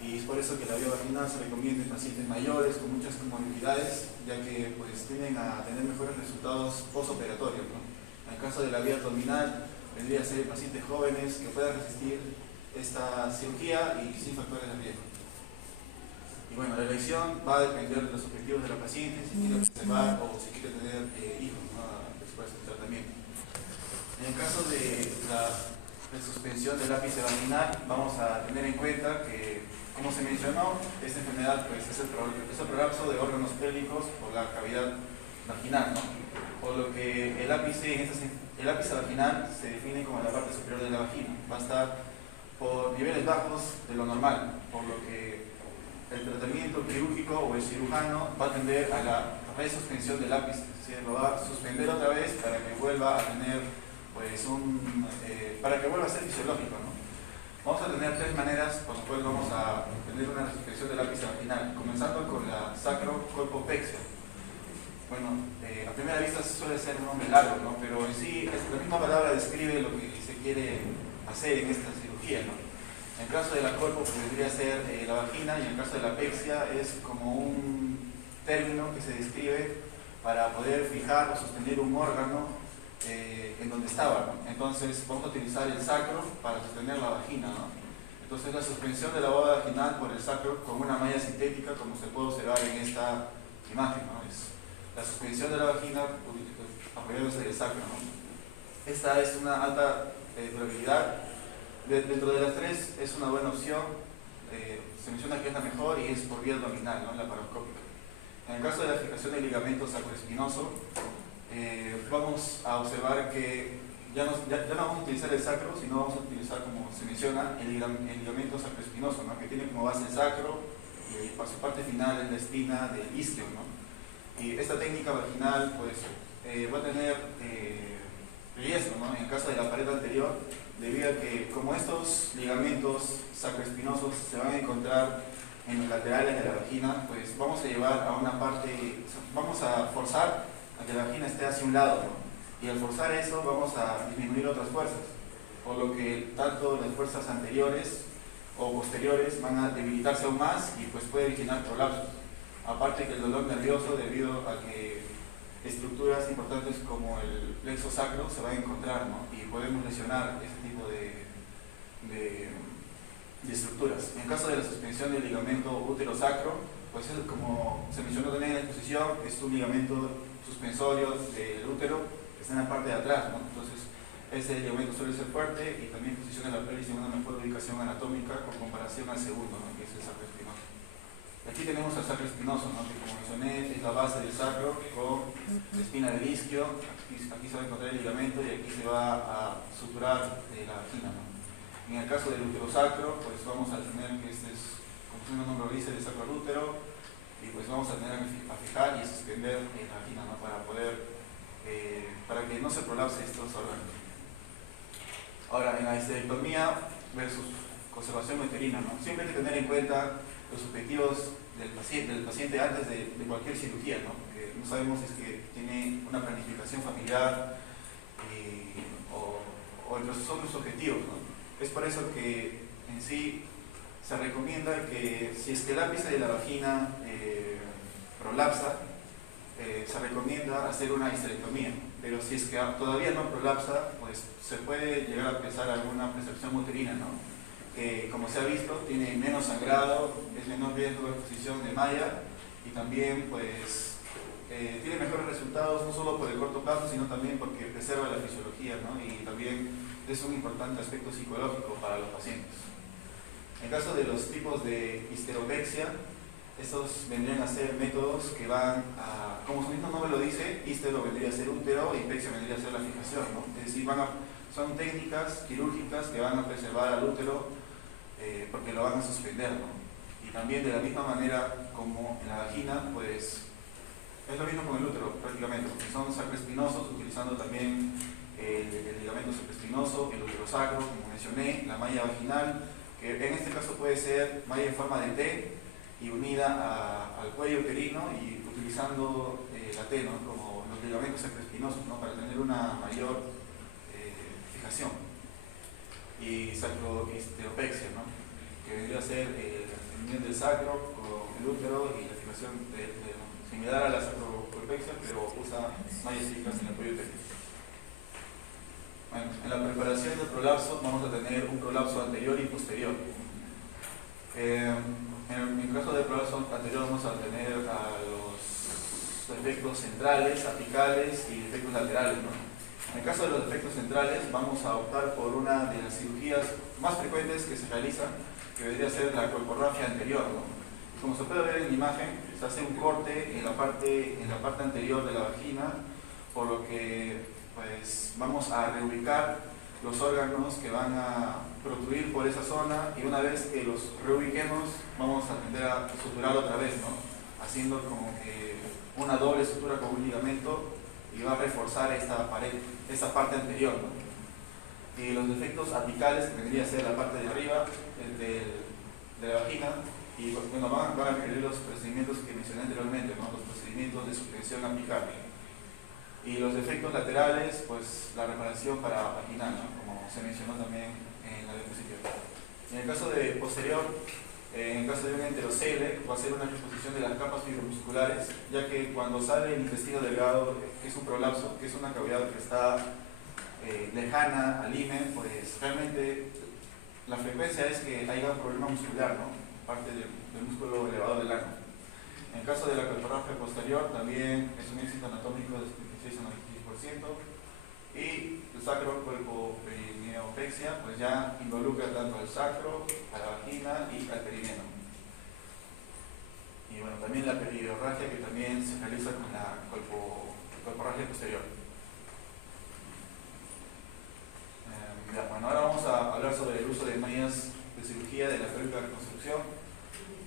Y es por eso que la vía vaginal se recomienda en pacientes mayores con muchas comorbilidades, ya que pues tienden a tener mejores resultados postoperatorios, ¿no? En el caso de la vía abdominal, vendría a ser pacientes jóvenes que puedan resistir esta cirugía y sin factores de riesgo. Y bueno, la elección va a depender de los objetivos de la paciente, si quiere observar o si quiere tener hijos, ¿no?, después del tratamiento. En el caso de la suspensión del ápice vaginal, vamos a tener en cuenta que, como se mencionó, esta enfermedad pues, es el prolapso de órganos pélvicos por la cavidad vaginal, ¿no? Por lo que el ápice vaginal se define como la parte superior de la vagina. Va a estar por niveles bajos de lo normal, por lo que el tratamiento quirúrgico o el cirujano va a tender a la resuspensión del ápice, es decir, lo va a suspender otra vez para que vuelva a tener pues para que vuelva a ser fisiológico, ¿no? Vamos a tener tres maneras por las cuales vamos a tener una resuspensión del ápice vaginal, comenzando con la sacrocolpopexia. Bueno, a primera vista suele ser un nombre largo, ¿no? Pero en sí la misma palabra describe lo que se quiere hacer en esta cirugía, ¿no? En el caso de la colpo pues, vendría a ser la vagina, y en el caso de la pexia es como un término que se describe para poder fijar o sostener un órgano en donde estaba, ¿no? Entonces vamos a utilizar el sacro para sostener la vagina, ¿no? Entonces la suspensión de la boda vaginal por el sacro con una malla sintética, como se puede observar en esta imagen, ¿no? Es la suspensión de la vagina apoyándose del sacro, ¿no? Esta es una alta durabilidad. Dentro de las tres es una buena opción se menciona que es la mejor y es por vía abdominal, ¿no? La paroscópica. En el caso de la fijación del ligamento sacroespinoso, vamos a observar que ya no vamos a utilizar el sacro, sino vamos a utilizar, como se menciona, el ligamento sacroespinoso, ¿no? Que tiene como base el sacro y para su parte final es la espina del isquio, ¿no? Y esta técnica vaginal pues, va a tener riesgo, ¿no? En el caso de la pared anterior, debido a que como estos ligamentos sacroespinosos se van a encontrar en los laterales de la vagina, pues vamos a llevar a una parte, vamos a forzar a que la vagina esté hacia un lado, ¿no? Y al forzar eso vamos a disminuir otras fuerzas, por lo que tanto las fuerzas anteriores o posteriores van a debilitarse aún más y pues puede originar prolapsos. Aparte que el dolor nervioso, debido a que estructuras importantes como el plexo sacro se van a encontrar, ¿no? Y podemos lesionar ese tipo de estructuras. En caso de la suspensión del ligamento útero-sacro, pues es, como se mencionó también en la exposición, es un ligamento suspensorio del útero que está en la parte de atrás, ¿no? Entonces ese ligamento suele ser fuerte y también posiciona la pelvis en una mejor ubicación anatómica con comparación al segundo, ¿no? Que es el sacro espinoso. Aquí tenemos al sacro espinoso, ¿no? Que como mencioné es la base del sacro con la espina del isquio. Aquí se va a encontrar el ligamento y aquí se va a suturar la vagina, ¿no? En el caso del útero sacro, pues vamos a tener que este es, como su nombre lo dice, del sacro al útero, y pues vamos a tener a fijar y suspender la vagina, ¿no? Para poder, para que no se prolapse estos órganos. Ahora, en la histerectomía versus conservación uterina, ¿no? Siempre hay que tener en cuenta los objetivos del paciente antes de cualquier cirugía, ¿no? Porque no sabemos si es que tiene una planificación familiar o entonces son los objetivos, ¿no? Es por eso que en sí se recomienda que si es que el ápice de la vagina prolapsa, se recomienda hacer una histerectomía, pero si es que todavía no prolapsa, pues se puede llegar a pensar alguna preservación uterina, ¿no? Que como se ha visto tiene menos sangrado, es menor riesgo de exposición de malla y también pues tiene mejores resultados no solo por el corto plazo, sino también porque preserva la fisiología, ¿no? Y también es un importante aspecto psicológico para los pacientes. En caso de los tipos de histeropexia, estos vendrían a ser métodos que van a, como su mismo nombre lo dice, histero vendría a ser útero y pexia vendría a ser la fijación, ¿no? Es decir, son técnicas quirúrgicas que van a preservar al útero porque lo van a suspender, ¿no? Y también de la misma manera como en la vagina, pues es lo mismo con el útero prácticamente, porque son sacroespinosos, utilizando también el ligamento sacroespinoso, el útero sacro, como mencioné, la malla vaginal, que en este caso puede ser malla en forma de T y unida al cuello uterino y utilizando la T, ¿no? Como los ligamentos sacroespinosos, ¿no? Para tener una mayor fijación. Y sacrohisteropexia, ¿no? Que vendría a ser la unión del sacro con el útero y la fijación similar a la sacrohisteropexia, pero usa mallas fijas en el cuello uterino. Bueno, en la preparación del prolapso vamos a tener un prolapso anterior y posterior. En el caso del prolapso anterior vamos a tener a los defectos centrales, apicales y defectos laterales, ¿no? En el caso de los defectos centrales vamos a optar por una de las cirugías más frecuentes que se realizan, que debería ser la colporrafia anterior, ¿no? Y como se puede ver en la imagen, se hace un corte en la parte anterior de la vagina, por lo que pues vamos a reubicar los órganos que van a protruir por esa zona y una vez que los reubiquemos vamos a tender a suturar otra vez, ¿no? Haciendo como que una doble sutura con un ligamento y va a reforzar esta pared, esta parte anterior, ¿no? Y los defectos apicales, que vendría a ser la parte de arriba de la vagina, y bueno, van a requerir los procedimientos que mencioné anteriormente, ¿no? Los procedimientos de suspensión apical. Y los defectos laterales, pues la reparación para vaginal, ¿no? Como se mencionó también en la diapositiva. En el caso de posterior, en el caso de un enterocele, va a ser una reposición de las capas fibromusculares, ya que cuando sale el intestino delgado, que es un prolapso, que es una cavidad que está lejana al himen, pues realmente la frecuencia es que haya un problema muscular, ¿no? Parte del músculo elevado del ano. En el caso de la colporrafia posterior, también es un éxito anatómico de 76 a 96%, y el sacro cuerpo perineopexia, pues ya involucra tanto al sacro, a la vagina y al perineo. también la periorragia, que también se realiza con la colporragia posterior. Bueno, ahora vamos a hablar sobre el uso de mallas de cirugía de la película de reconstrucción.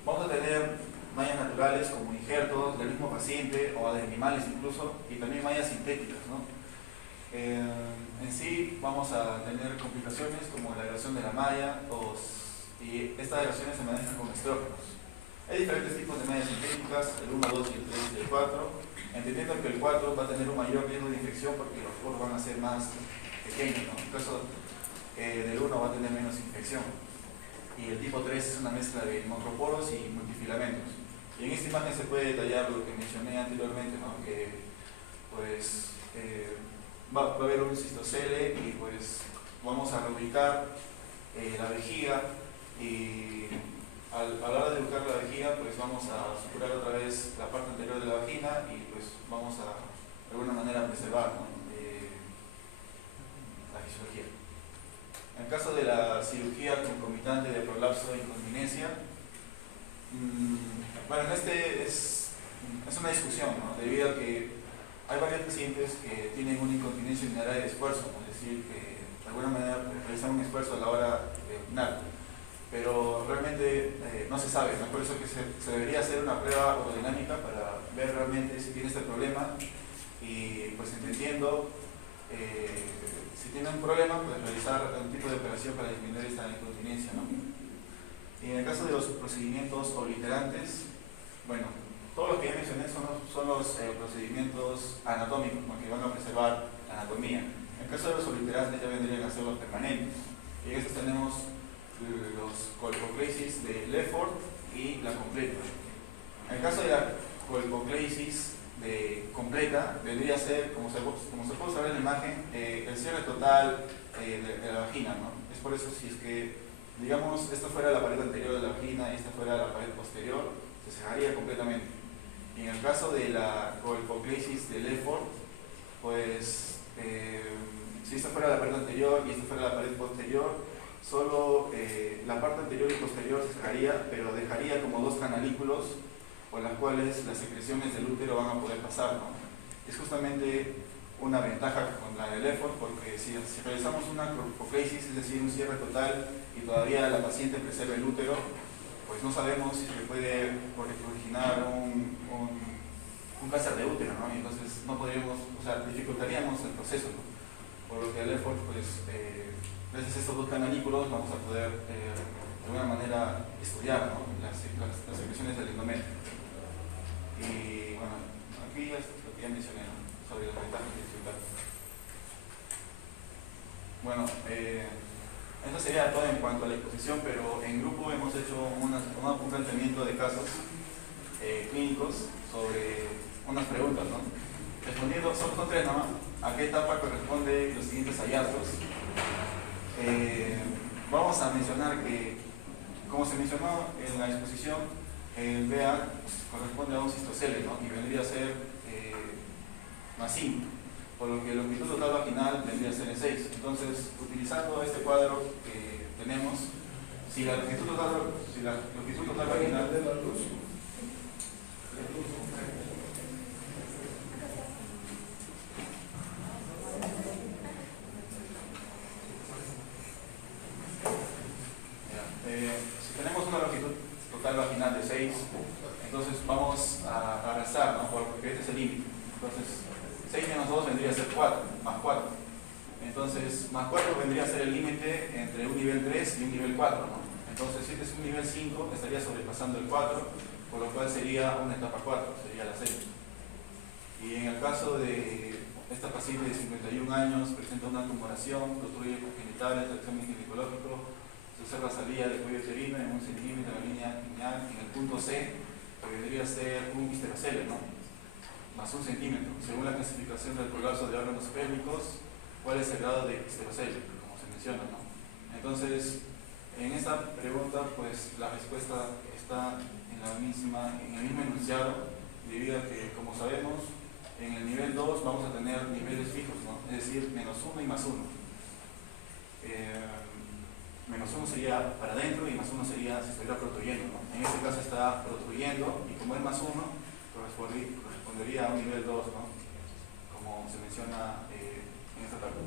Vamos a tener mallas naturales como injertos del mismo paciente o de animales incluso, y también mallas sintéticas, ¿no? En sí vamos a tener complicaciones como la agresión de la malla, y estas agresiones se manejan con estrógenos. Hay diferentes tipos de mallas sintéticas, el 1, 2 y el 3 y el 4, entendiendo que el 4 va a tener un mayor riesgo de infección porque los poros van a ser más pequeños, ¿no? En el caso del 1 va a tener menos infección. Y el tipo 3 es una mezcla de macroporos y multifilamentos. Y en esta imagen se puede detallar lo que mencioné anteriormente, ¿no? Que pues va a haber un cistocele y pues vamos a reubicar la vejiga, y a la hora de ubicar la vejiga pues vamos a suturar otra vez la parte anterior de la vagina y pues vamos a de alguna manera preservar, ¿no? La fisiología. En el caso de la cirugía concomitante de prolapso e incontinencia, bueno, es una discusión, ¿no? Debido a que hay varios pacientes que tienen una incontinencia urinaria de esfuerzo, es decir, que de alguna manera realizan un esfuerzo a la hora de orinar, pero realmente no se sabe, ¿no? Por eso que se debería hacer una prueba urodinámica para ver realmente si tiene este problema y pues entendiendo si tiene un problema, pues realizar algún tipo de operación para disminuir esta incontinencia, ¿no? Y en el caso de los procedimientos obliterantes, bueno, todos los que ya mencioné son los procedimientos anatómicos, ¿no? Que van a preservar la anatomía. En el caso de los obliterantes ya vendrían a ser los permanentes. Y en estos tenemos los colpoclesis de Lefford y la completa. En el caso de la colpoclesis completa, vendría a ser, como se puede observar en la imagen, el cierre total de la vagina, ¿no? Es por eso si es que, digamos, esta fuera la pared anterior de la vagina y esta fuera la pared posterior, se cerraría completamente. Y en el caso de la colpoclesis de Lefford, pues si esta fuera la pared anterior y esta fuera la pared posterior, solo la parte anterior y posterior se cerraría, pero dejaría como dos canalículos por las cuales las secreciones del útero van a poder pasar, ¿no? Es justamente una ventaja con la de Lefford, porque si realizamos una colpoclesis, es decir, un cierre total, y todavía la paciente preserva el útero, pues no sabemos si se puede originar un cáncer de útero, ¿no? Y entonces no podríamos, o sea, dificultaríamos el proceso, ¿no? Por lo que el Lefford, pues, gracias a estos dos canalículos vamos a poder de alguna manera estudiar, ¿no? las secreciones del endometrio. Y bueno, aquí es lo que ya mencioné, ¿no? Sobre las ventajas y dificultades. Bueno, eso sería todo en cuanto a la exposición, pero en grupo hemos hecho un planteamiento de casos clínicos sobre unas preguntas, ¿no? Respondiendo, son tres nomás. ¿A qué etapa corresponde los siguientes hallazgos? Vamos a mencionar que, como se mencionó en la exposición, el BA corresponde a un cistocele, ¿no? Y vendría a ser más 5, por lo que la longitud total vaginal vendría a ser en 6. Entonces, utilizando este cuadro que tenemos, si la longitud total vaginal de la luz, si tenemos una longitud total vaginal de 6, entonces vamos a restar, ¿no? Porque este es el límite. Entonces, 6 menos 2 vendría a ser 4, más 4. Entonces, más 4 vendría a ser el límite entre un nivel 3 y un nivel 4, ¿no? Entonces, si este es un nivel 5, estaría sobrepasando el 4, por lo cual sería una etapa 4, sería la 6. Y en el caso de esta paciente de 51 años, presenta una tumoración, obstruye genitales, el examen ginecológico, se observa salida de cuello uterino en 1 centímetro de la línea lineal, en el punto C, que vendría a ser un histerocele, ¿no? Más 1 centímetro. Según la clasificación del prolapso de órganos pélvicos, ¿cuál es el grado de histerocele? Como se menciona, ¿no? Entonces, en esta pregunta, pues la respuesta está en el mismo enunciado, debido a que, como sabemos, en el nivel 2 vamos a tener niveles fijos, ¿no? Es decir, menos 1 y más 1. menos 1 sería para adentro y más 1 sería si estuviera protuyendo, ¿no? En este caso está protuyendo y como es más 1, correspondería a un nivel 2, ¿no? Como se menciona en esta tabla.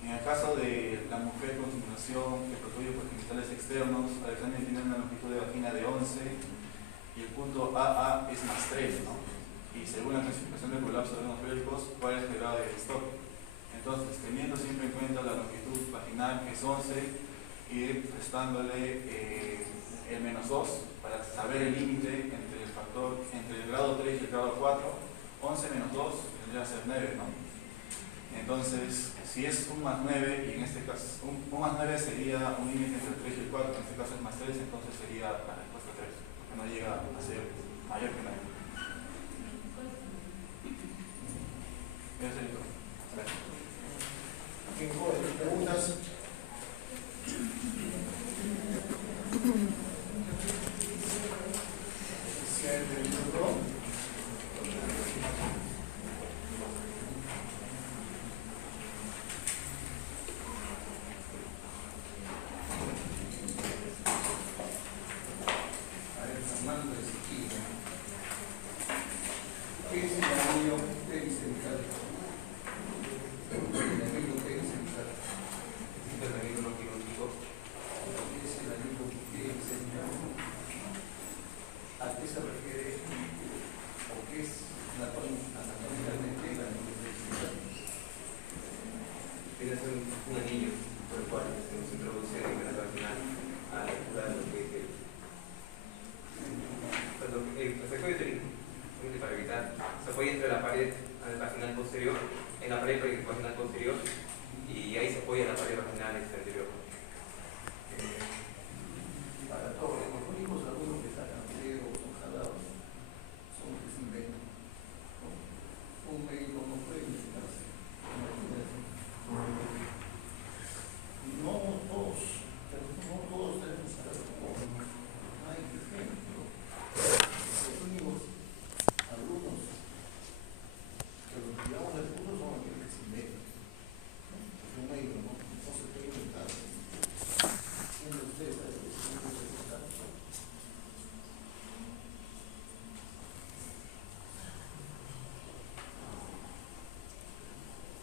En el caso de la mujer con simulación que protruye por genitales externos, Alexander tiene una longitud de vagina de 11 y el punto AA es más 3, ¿no? Y según la clasificación del colapso de los pélvicos, ¿cuál es el grado de stop? Entonces, teniendo siempre en cuenta la longitud vaginal que es 11, ir restándole el menos 2 para saber el límite entre el grado 3 y el grado 4. 11 menos 2 tendría que ser 9, ¿no? Entonces, si es un más 9, y en este caso un más 9 sería un límite entre el 3 y el 4, en este caso es más 3, entonces sería la respuesta 3, porque no llega a ser mayor que 9. Eso sería todo. Gracias. ¿Preguntas? ¿Qué es el anillo pericentral? El anillo pericentral. El anillo no quirúrgico. ¿Qué es el anillo pericentral? ¿A qué se refiere o qué es anatómicamente el anillo pericentral? Tiene que ser un anillo por el cual se introduce en el vaginal a la altura de lo que es el efecto uterino, para evitar, se apoya entre la pared vaginal posterior, en la pared vaginal posterior, y ahí se apoya la pared vaginal exterior. Para todos los únicos algunos que sacan dedos o jalados son los que se inventan, ¿no? Un médico no puede inventarse. No todos tenemos que hacer como hay ejemplo. Los únicos alumnos que los digamos de puro son aquellos que se inventan, ¿no? Porque un médico no se puede inventar. Siendo ustedes a veces no se inventan.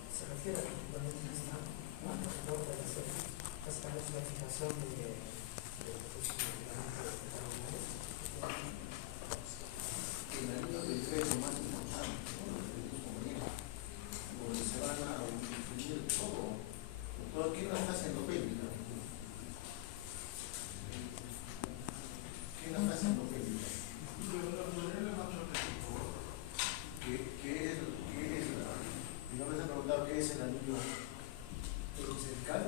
Se refiere principalmente a esta clasificación de El anillo del fe es lo más importante, ¿no? Los derechos convenientes, donde se van a definir todo. Todo aquí no está haciendo pélvica. ¿Qué no está haciendo pélvica? ¿Qué es la? Mi nombre se ha preguntado qué es el anillo cervical,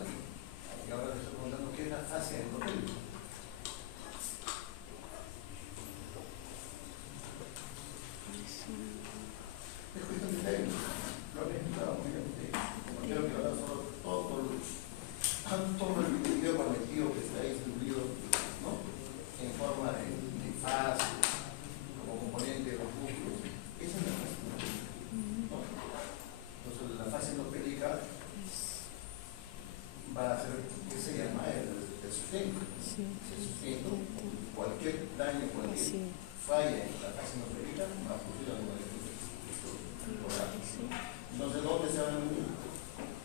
y ahora le estoy preguntando qué es la fascia endopélvica. Es cuestión de técnica, lo han explicado muy bien ustedes. Compañero que ahora solo todo el video colectivo que está distribuido, ¿no? En forma de fase, como componente de los músculos. Esa es la fase endopélvica, ¿no? Entonces la fase endopélvica va a ser, ¿qué se llama? El sustento. El sustento, cualquier daño, cualquier falla en la fase endopélvica va a producir alguna de estos. Entonces, ¿dónde se van a unir?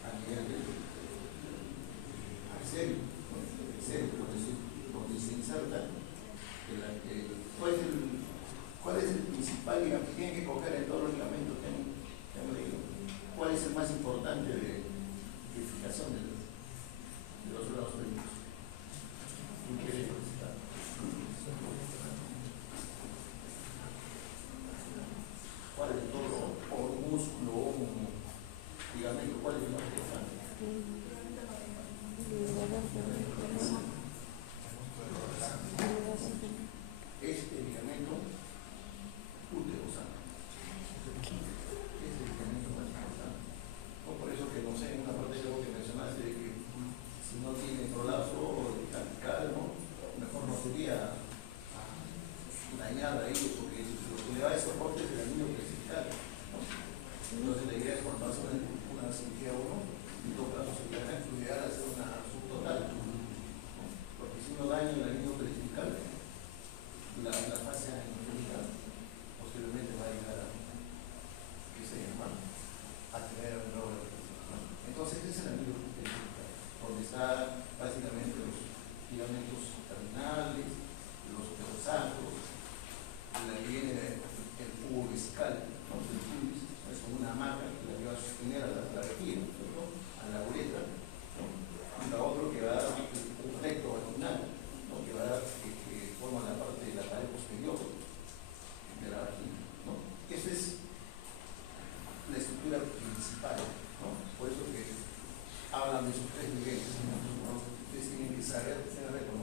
A nivel del cerebro, donde se inserta ¿cuál es el principal ligamento que tienen que coger en todos los ligamentos que han leído? ¿Cuál es el más importante de fijación de los órganos pélvicos? ¿Cuál es todo? ¿O un músculo o un ligamento? ¿Cuál es el más importante? Este ligamento útero-sano. Es el ligamento más importante. ¿No? Por eso que no sé, en una parte de lo que mencionaste,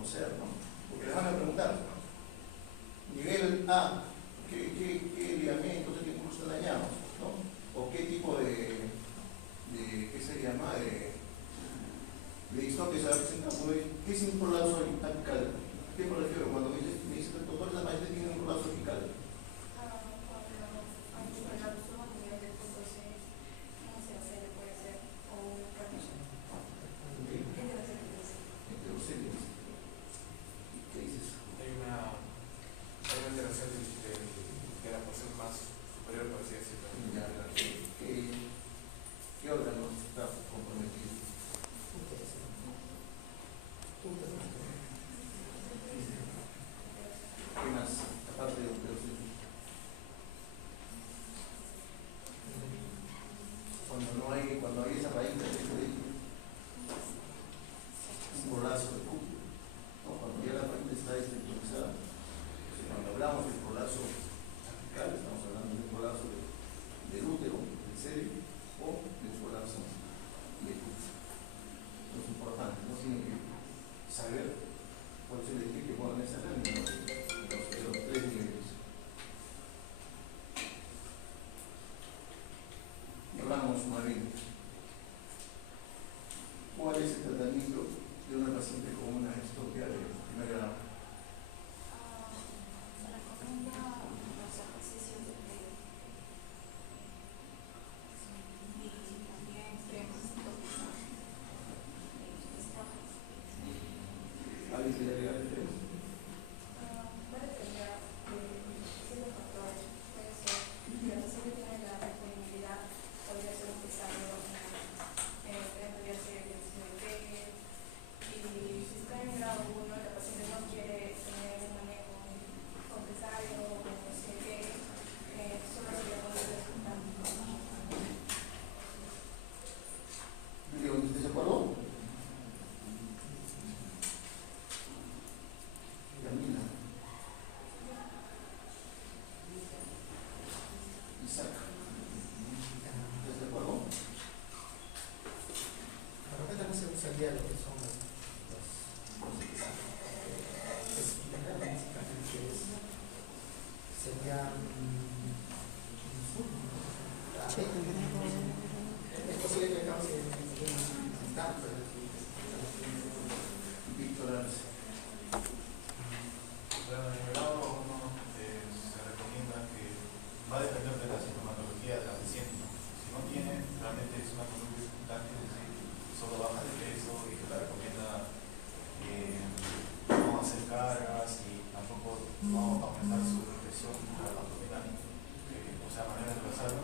conocer, ¿no? Porque les van a preguntar, nivel A, ¿qué ligamentos, qué músculos están dañados, ¿no? O qué tipo ¿qué se llama? De distoquia se va a presentar. ¿Qué es un prolapso apical? ¿A qué me refiero? Cuando me dice que el doctor la mayoría tiene un prolapso apical. Hay una alteración de la porción más superior, por así decirlo. ¿Qué órgano está comprometido? ¿Qué más? Aparte de cuando hay esa raíz de un prolapso de cúpula, ¿no? Cuando ya la raíz está estructurada. Cuando hablamos del prolapso apical, estamos hablando de un prolapso del útero, del cerebro, o del prolapso de cúpula. Es importante, no tienen que saber, por eso les dije que puedan saber los tres niveles. Y hablamos, Marín, ¿cuál es el tratamiento de una paciente con una distoquia de primer grado? ¿Alguien quiere agregar el tres? Va a depender de ciertos factores. Puede ser que la paciente tiene la disponibilidad, podría ser un pesaje, podría ser el ejercicio de pegue, y si está en grado 1, la paciente no quiere tener un manejo con pesaje o con pegue, solo sería con el resultado. ¿Usted se acordó? Camila. Isaac. ¿Estás de acuerdo? De repente no se usaría lo que son serían es posible que cause tanto Víctor Arce. Bueno, en el grado 1 se recomienda que va a depender de la sintomatología de la paciente. Si no tiene, realmente es una conducta dificultante, es decir, solo baja de peso y se la recomienda no hacer cargas y tampoco no aumentar su presión abdominal, o sea, manera de pasarlo.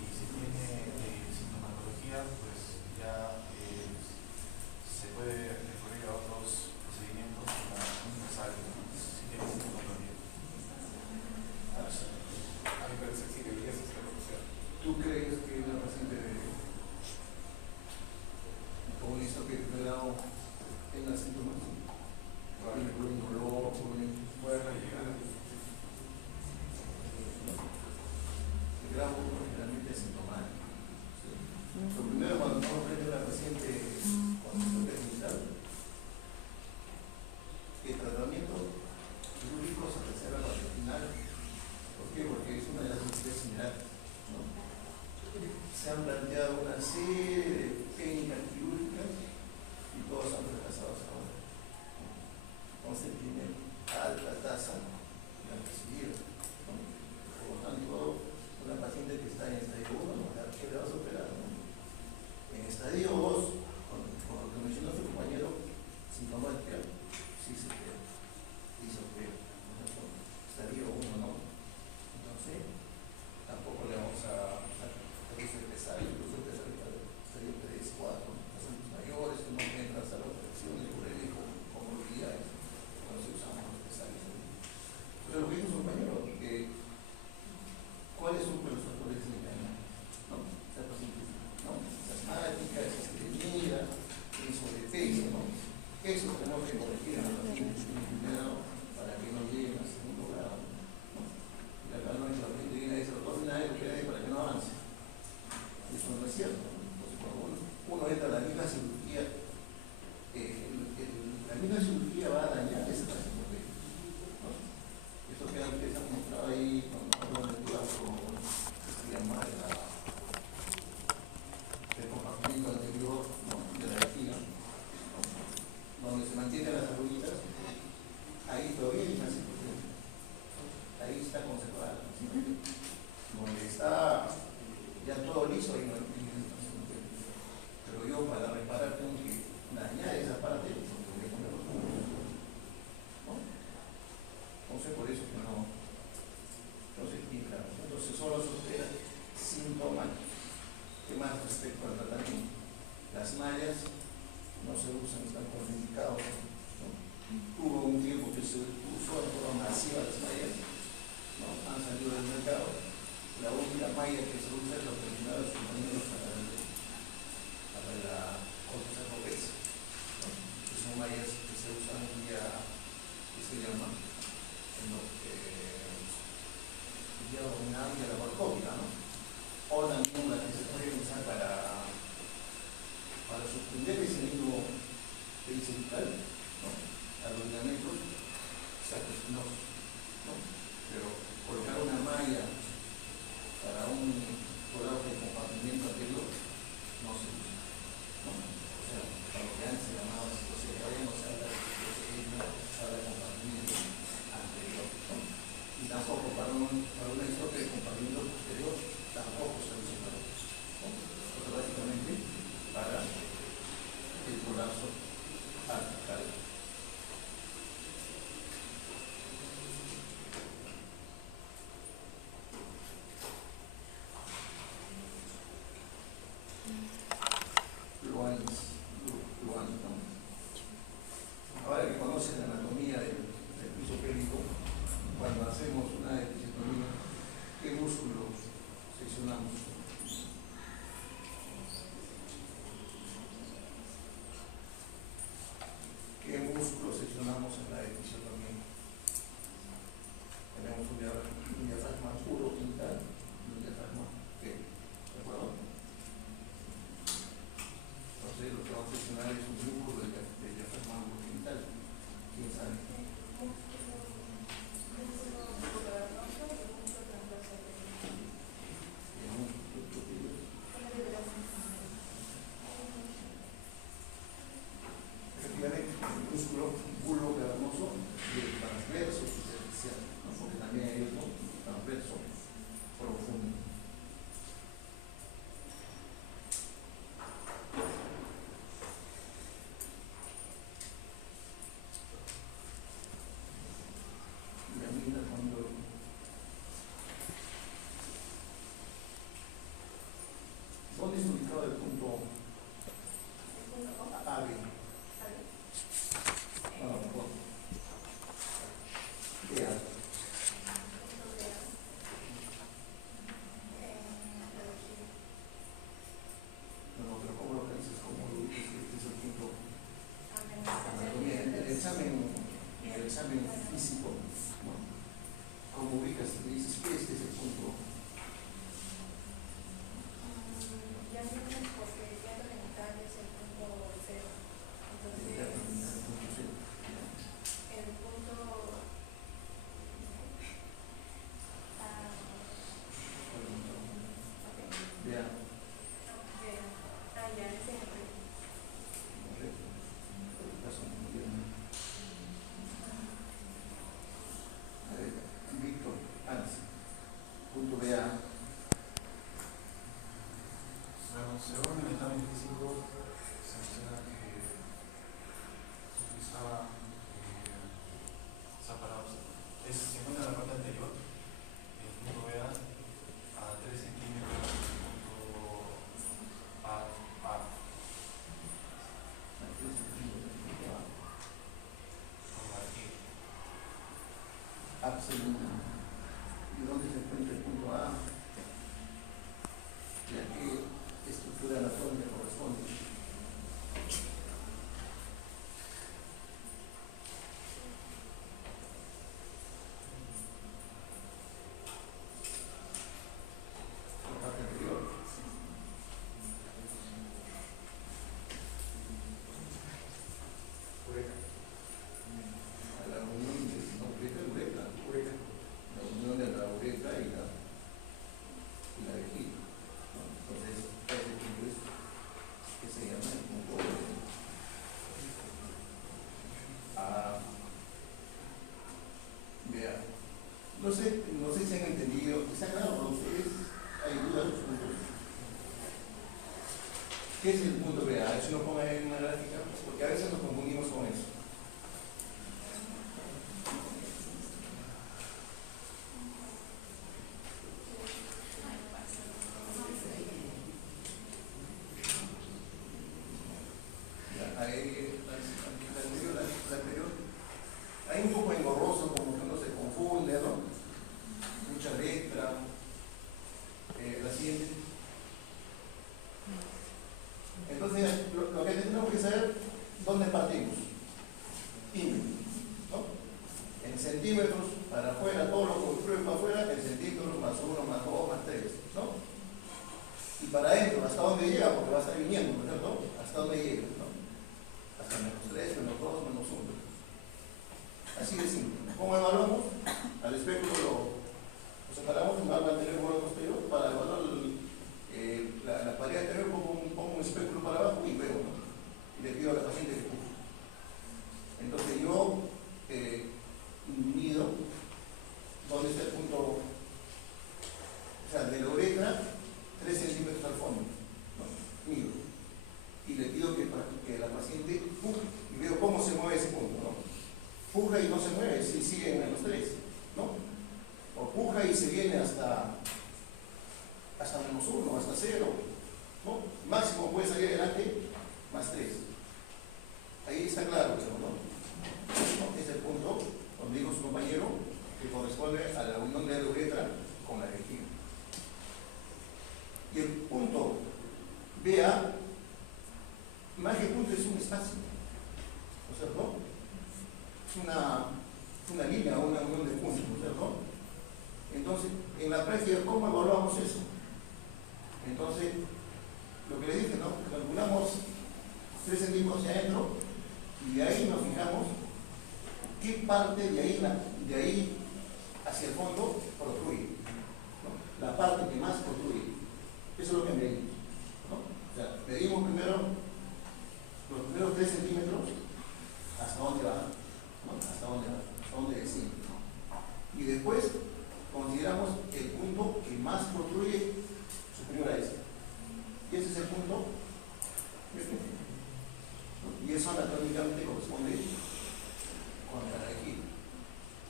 Y si tiene sintomatología, pues ya se puede recurrir a otros procedimientos como un ensayo, si tiene sintomatología. A mí me parece que sí debería ser esta profesión. ¿Tú crees que una paciente con un distoquia de primer grado tenga síntomas? Viene por un dolor, por un Puede llegar. el grado 1 generalmente es sintomático. ¿Sí? Lo primero, cuando uno prende a una paciente con distoquia genital, el tratamiento quirúrgico se reserva para el final. ¿Por qué? Porque es una de las necesidades generales, ¿no? Se han planteado una serie de técnicas quirúrgicas y todos han fracasado hasta ahora. Entonces tienen alta tasa de recidiva, ¿no? Por lo tanto, una paciente que está en estadio 1, ¿qué le vas a operar? ¿No? En estadio 2, con lo que mencionó su compañero, sintomática, sí se queda. Hizo que estadio 1, ¿no? Entonces, tampoco le vamos a usar el pesaje, incluso el pesaje para estadio 3, 4, pacientes mayores que no pueden trazar operaciones por el comorbilidades. Entonces usamos los pesajes. Pero lo que dijo su compañero, que ¿cuáles son los factores de daño? ¿No? Esa paciente, ¿no? Es asmática, es estreñida, es sobrepeso, ¿no? Eso tenemos que corregir a los pacientes en primer grado para que no lleguen a segundo grado, ¿no? Y acá no es la paciente viene a decir, doctor, nada de lo que hay para que no avance. Eso no es cierto, ¿no? Entonces, cuando uno entra a la misma cirugía, la misma cirugía va a examen físico, ¿no? ¿Cómo ubicas? Te dices que este es el punto. Ya vimos porque el teatro genital es el punto cero. Entonces, el punto Vea. ya, ese es el A ver, Víctor, punto BA. Bueno, según el examen físico, se menciona que se utilizaba separados. Se encuentra en la parte anterior, el punto BA, a 3 centímetros del punto A. Absolutamente. ¿Y dónde se encuentra el punto A? ¿Y a qué estructura anatómica corresponde? La parte anterior. A la unión de la uretra. La unión de la uretra y la vejiga, ¿no? Entonces, ese punto es que se llama el punto A. Vea, no sé si han entendido, ¿está claro para ustedes? ¿Hay dudas de los puntos? ¿Qué es el punto BA? Eso lo pongan en una gráfica, porque a veces nos confundimos con eso. La anterior, hay un poco engorroso, como que uno se confunde, ¿no? Mucha letra. La siguiente. Entonces, lo que tenemos que saber, ¿dónde partimos? ¿No? En centímetros para afuera, todo lo que construye para afuera, en centímetros más 1, más 2, más 3, ¿no? Y para adentro, ¿hasta dónde llega? Porque va a estar viniendo, ¿no es cierto? ¿Hasta dónde llega? ¿No? Hasta -3, -2, -1. Así de simple. ¿Cómo evaluamos? Al espéculo lo separamos en algo anterior y algo posterior. Para evaluar la pared anterior pongo un espéculo para abajo y veo, ¿no? Y le pido a la paciente que puse. Entonces yo mido dónde está el punto, o sea, de la uretra 3 centímetros al fondo, ¿no? Mido. Y le pido que la paciente puje y veo cómo se mueve ese punto, ¿no? Puja y no se mueve, si siguen en los 3, ¿no? O puja y se viene hasta -1, hasta 0, ¿no? Máximo puede salir adelante, +3. Ahí está claro eso, ¿no? Es el punto, donde dijo su compañero, que corresponde a la unión de la uretra con la vejiga. Y el punto BA, más que punto, es un espacio, ¿no es cierto? Es una línea, una unión de puntos, ¿no es cierto? Entonces, en la práctica, ¿cómo evaluamos eso? Entonces, lo que les dije, ¿no? Calculamos 3 centímetros hacia adentro y de ahí nos fijamos qué parte de ahí hacia el fondo protruye, ¿no? La parte que más protruye. Eso es lo que medimos, ¿no? O sea, medimos primero los primeros 3 centímetros hasta dónde va, ¿no? Hasta dónde desciende. Y después consideramos el punto que más protruye superior a este. Y ese es el punto, ¿no? Y eso anatómicamente corresponde con la vejiga.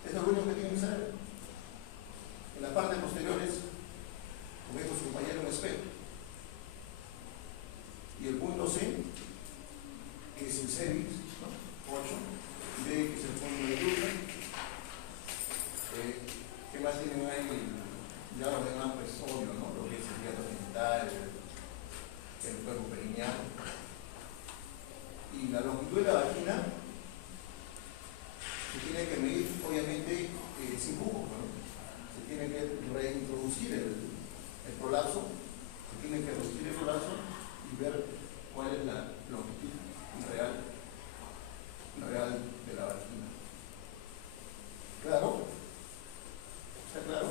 Eso es lo único que tienen que saber. En la parte posterior es, como dijo su compañero, un espejo. Y el punto C, que es el cervix, ¿no? 8, D, que es el fondo de Douglas. ¿Qué más tienen ahí? Ya lo demás, pues obvio, ¿no? reducir el prolapso, se tiene que reducir el prolapso y ver cuál es la longitud real de la vagina. ¿Claro? ¿Está claro?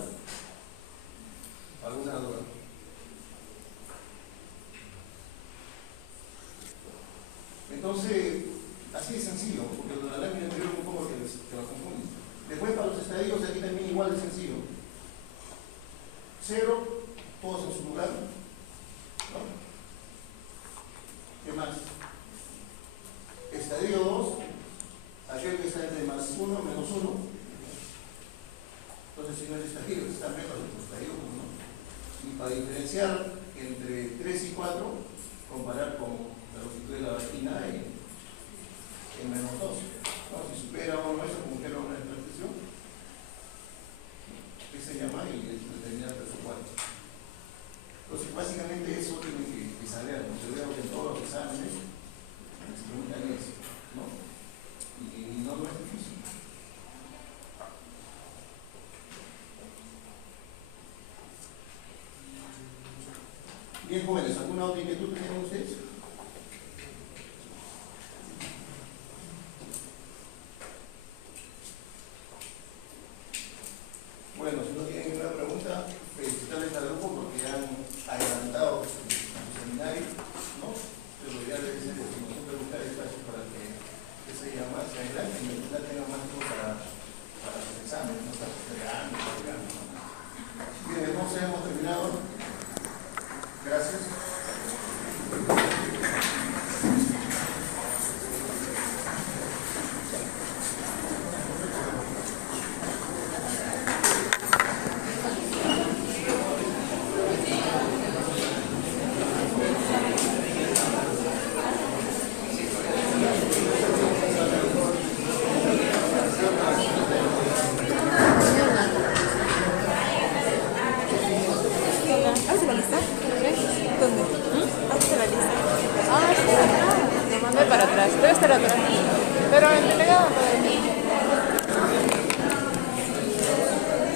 ¿Alguna duda? Entonces, así de sencillo, porque la lámina anterior un poco que la confunde. Después para los estadios aquí también igual de sencillo. 0, todos en su lugar, ¿no? ¿Qué más? Estadio 2, aquel que está entre más 1, menos 1. Entonces, si no es estadio, está menos del estadio 1, ¿no? Y para diferenciar entre 3 y 4, comparar con la longitud de la vagina en menos 2. ¿No? Si supera o no eso, como que era una expresión, ¿qué se llama? Y determinar 3 o 4. Entonces, básicamente eso tiene que saber. Yo veo que en todos los exámenes se preguntan eso, ¿no? Y no es difícil. Bien, jóvenes, ¿alguna otra inquietud tienen ustedes? Bueno, si no tienen ninguna pregunta, felicitarles al grupo porque han adelantado su seminario, ¿no? Pero lo ideal es siempre buscar espacios para que se llama hacia adelante y ya tengan más tiempo para los exámenes, no estar esperando, ¿no? Bien, entonces hemos terminado. Gracias. A ver si lo lista.